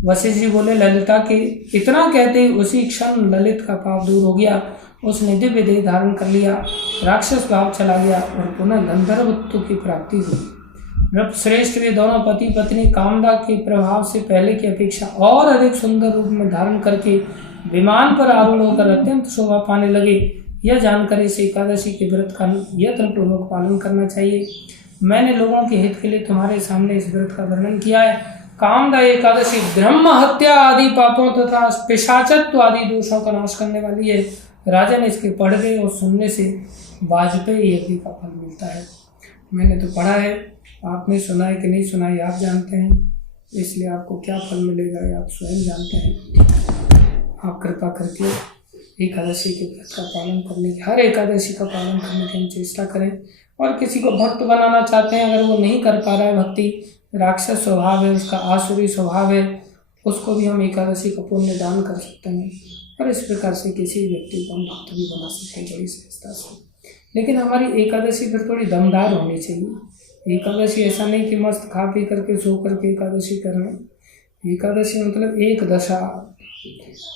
वशिष्ठ जी बोले, ललिता के इतना कहते ही उसी क्षण ललित का पाप दूर हो गया। उसने दिव्य देह धारण कर लिया, राक्षस भाव चला गया और पुनः गंधर्वत्व की प्राप्ति हुई। श्रेष्ठ वे दोनों पति पत्नी कामदा के प्रभाव से पहले की अपेक्षा और अधिक सुंदर रूप में धारण करके विमान पर आरूढ़ होकर अत्यंत शोभा पाने लगे। यह जानकर इस एकादशी के व्रत का यत्न पूर्वक पालन करना चाहिए। मैंने लोगों के हित के लिए तुम्हारे सामने इस व्रत का वर्णन किया है। कामदा एकादशी ब्रह्म हत्या आदि पापों तथा पिशाचत्व आदि दोषों का नाश करने वाली है। राजन, इसके पढ़ने और सुनने से वाजपेयी यज्ञ का फल मिलता है। मैंने तो पढ़ा है, आपने सुना है कि नहीं सुना है आप जानते हैं, इसलिए आपको क्या फल मिलेगा ये आप स्वयं जानते हैं। आप कृपा करके एकादशी के व्रत का पालन करने की, हर एकादशी का पालन करने की हम चेष्टा करें। और किसी को भक्त बनाना चाहते हैं, अगर वो नहीं कर पा रहा है, भक्ति राक्षस स्वभाव है उसका, आसुरी स्वभाव है, उसको भी हम एकादशी का पुण्य दान कर सकते हैं। और इस प्रकार से किसी व्यक्ति को हम भक्त भी बना सकते हैं बड़ी सहजता से। लेकिन हमारी एकादशी फिर थोड़ी दमदार होनी चाहिए। एकादशी ऐसा नहीं कि मस्त खा पी करके सो करके एकादशी करना। एकादशी मतलब एक दशा,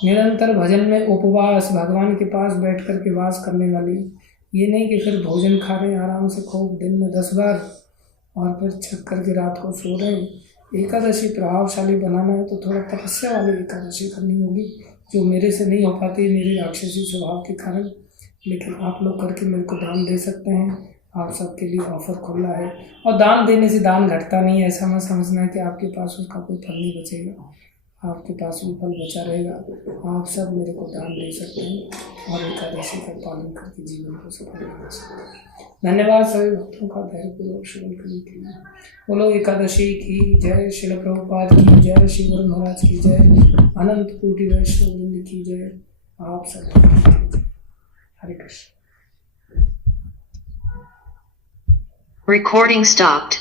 निरंतर भजन में उपवास, भगवान के पास बैठ कर के वास करने वाली। ये नहीं कि फिर भोजन खा रहे हैं आराम से खूब दिन में 10 बार और फिर छक करके रात को सो रहे हैं। एकादशी प्रभावशाली बनाना है तो थोड़ा तपस्या वाली एकादशी करनी होगी, जो मेरे से नहीं हो पाती मेरे राक्षसी स्वभाव के कारण। लेकिन आप लोग करके मेरे को दान दे सकते हैं, आप सबके लिए ऑफर खुला है। और दान देने से दान घटता नहीं है, ऐसा मत समझना कि आपके पास उसका कोई फल नहीं बचेगा, आपके पास भी फल बचा रहेगा। आप सब मेरे को दान दे सकते हैं और एकादशी का पालन करके जीवन को सफल बना सकते हैं। धन्यवाद सभी भक्तों का धैर्यपूर्वक श्रवण करने के लिए। बोलो एकादशी की जय, श्रील प्रभुपाद की जय, श्री गुरु महाराज की जय, अनंत कोटि वैष्णव वृंद की जय। आप सब हरे कृष्ण। Recording stopped.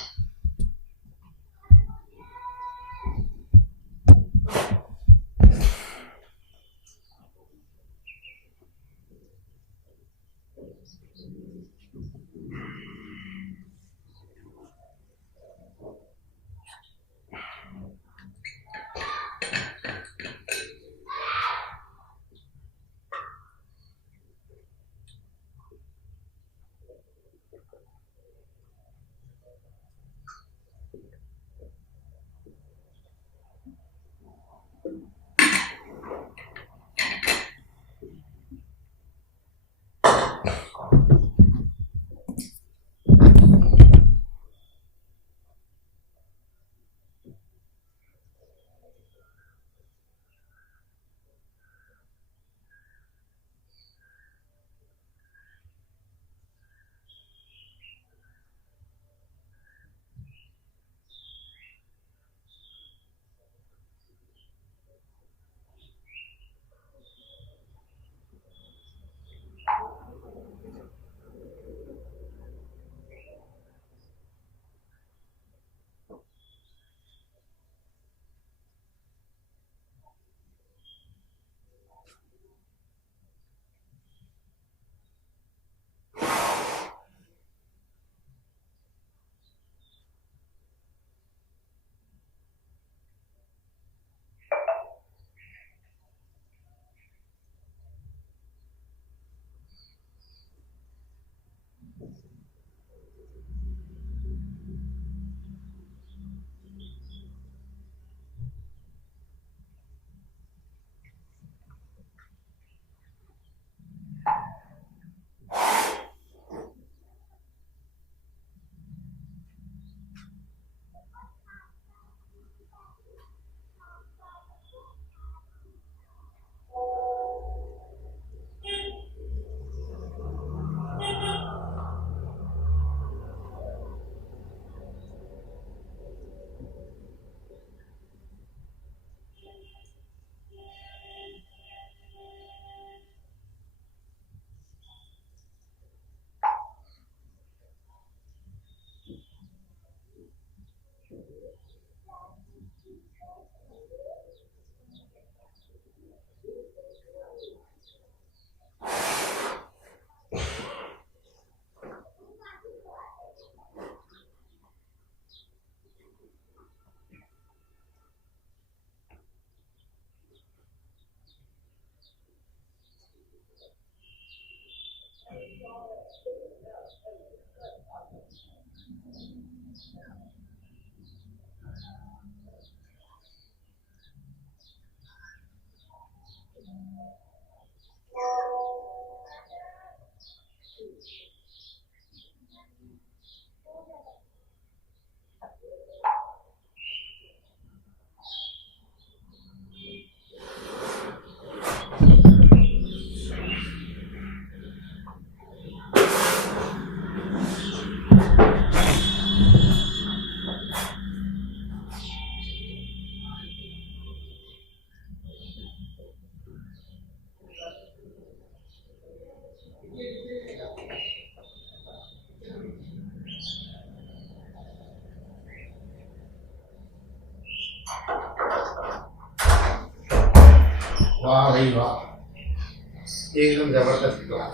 एकदम जबरदस्त निकला।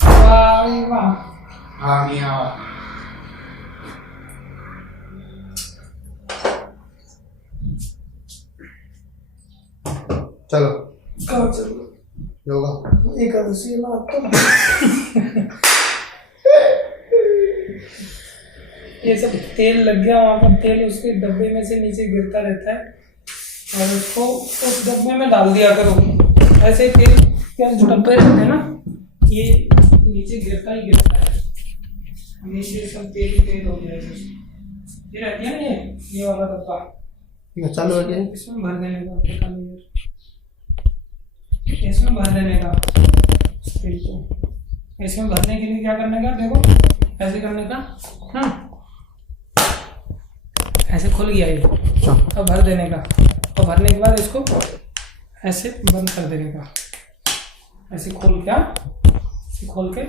वाह वाह। हाँ मियाँ। चलो कब चलो योगा। एकादशी है ना अब तो। ये सब तेल लग गया वहाँ पर, तेल उसके डब्बे में से नीचे गिरता रहता है और उसको उस डब्बे में डाल दिया करो। ऐसे तेल के जो डब्बे रहते हैं ना, ये नीचे गिरता ही गिरता है, नीचे सब तेल ही तेल हो गया है। ये रहती है ना ये वाला डब्बा, चालू हो गया। इसमें भर देने का, इसमें भर देने का तेल को। इसमें भरने के लिए क्या करने का, देखो ऐसे करने का। हाँ ऐसे खुल गया ये, और भर देने का, और भरने के बाद इसको ऐसे बंद कर देने का। ऐसे खोल के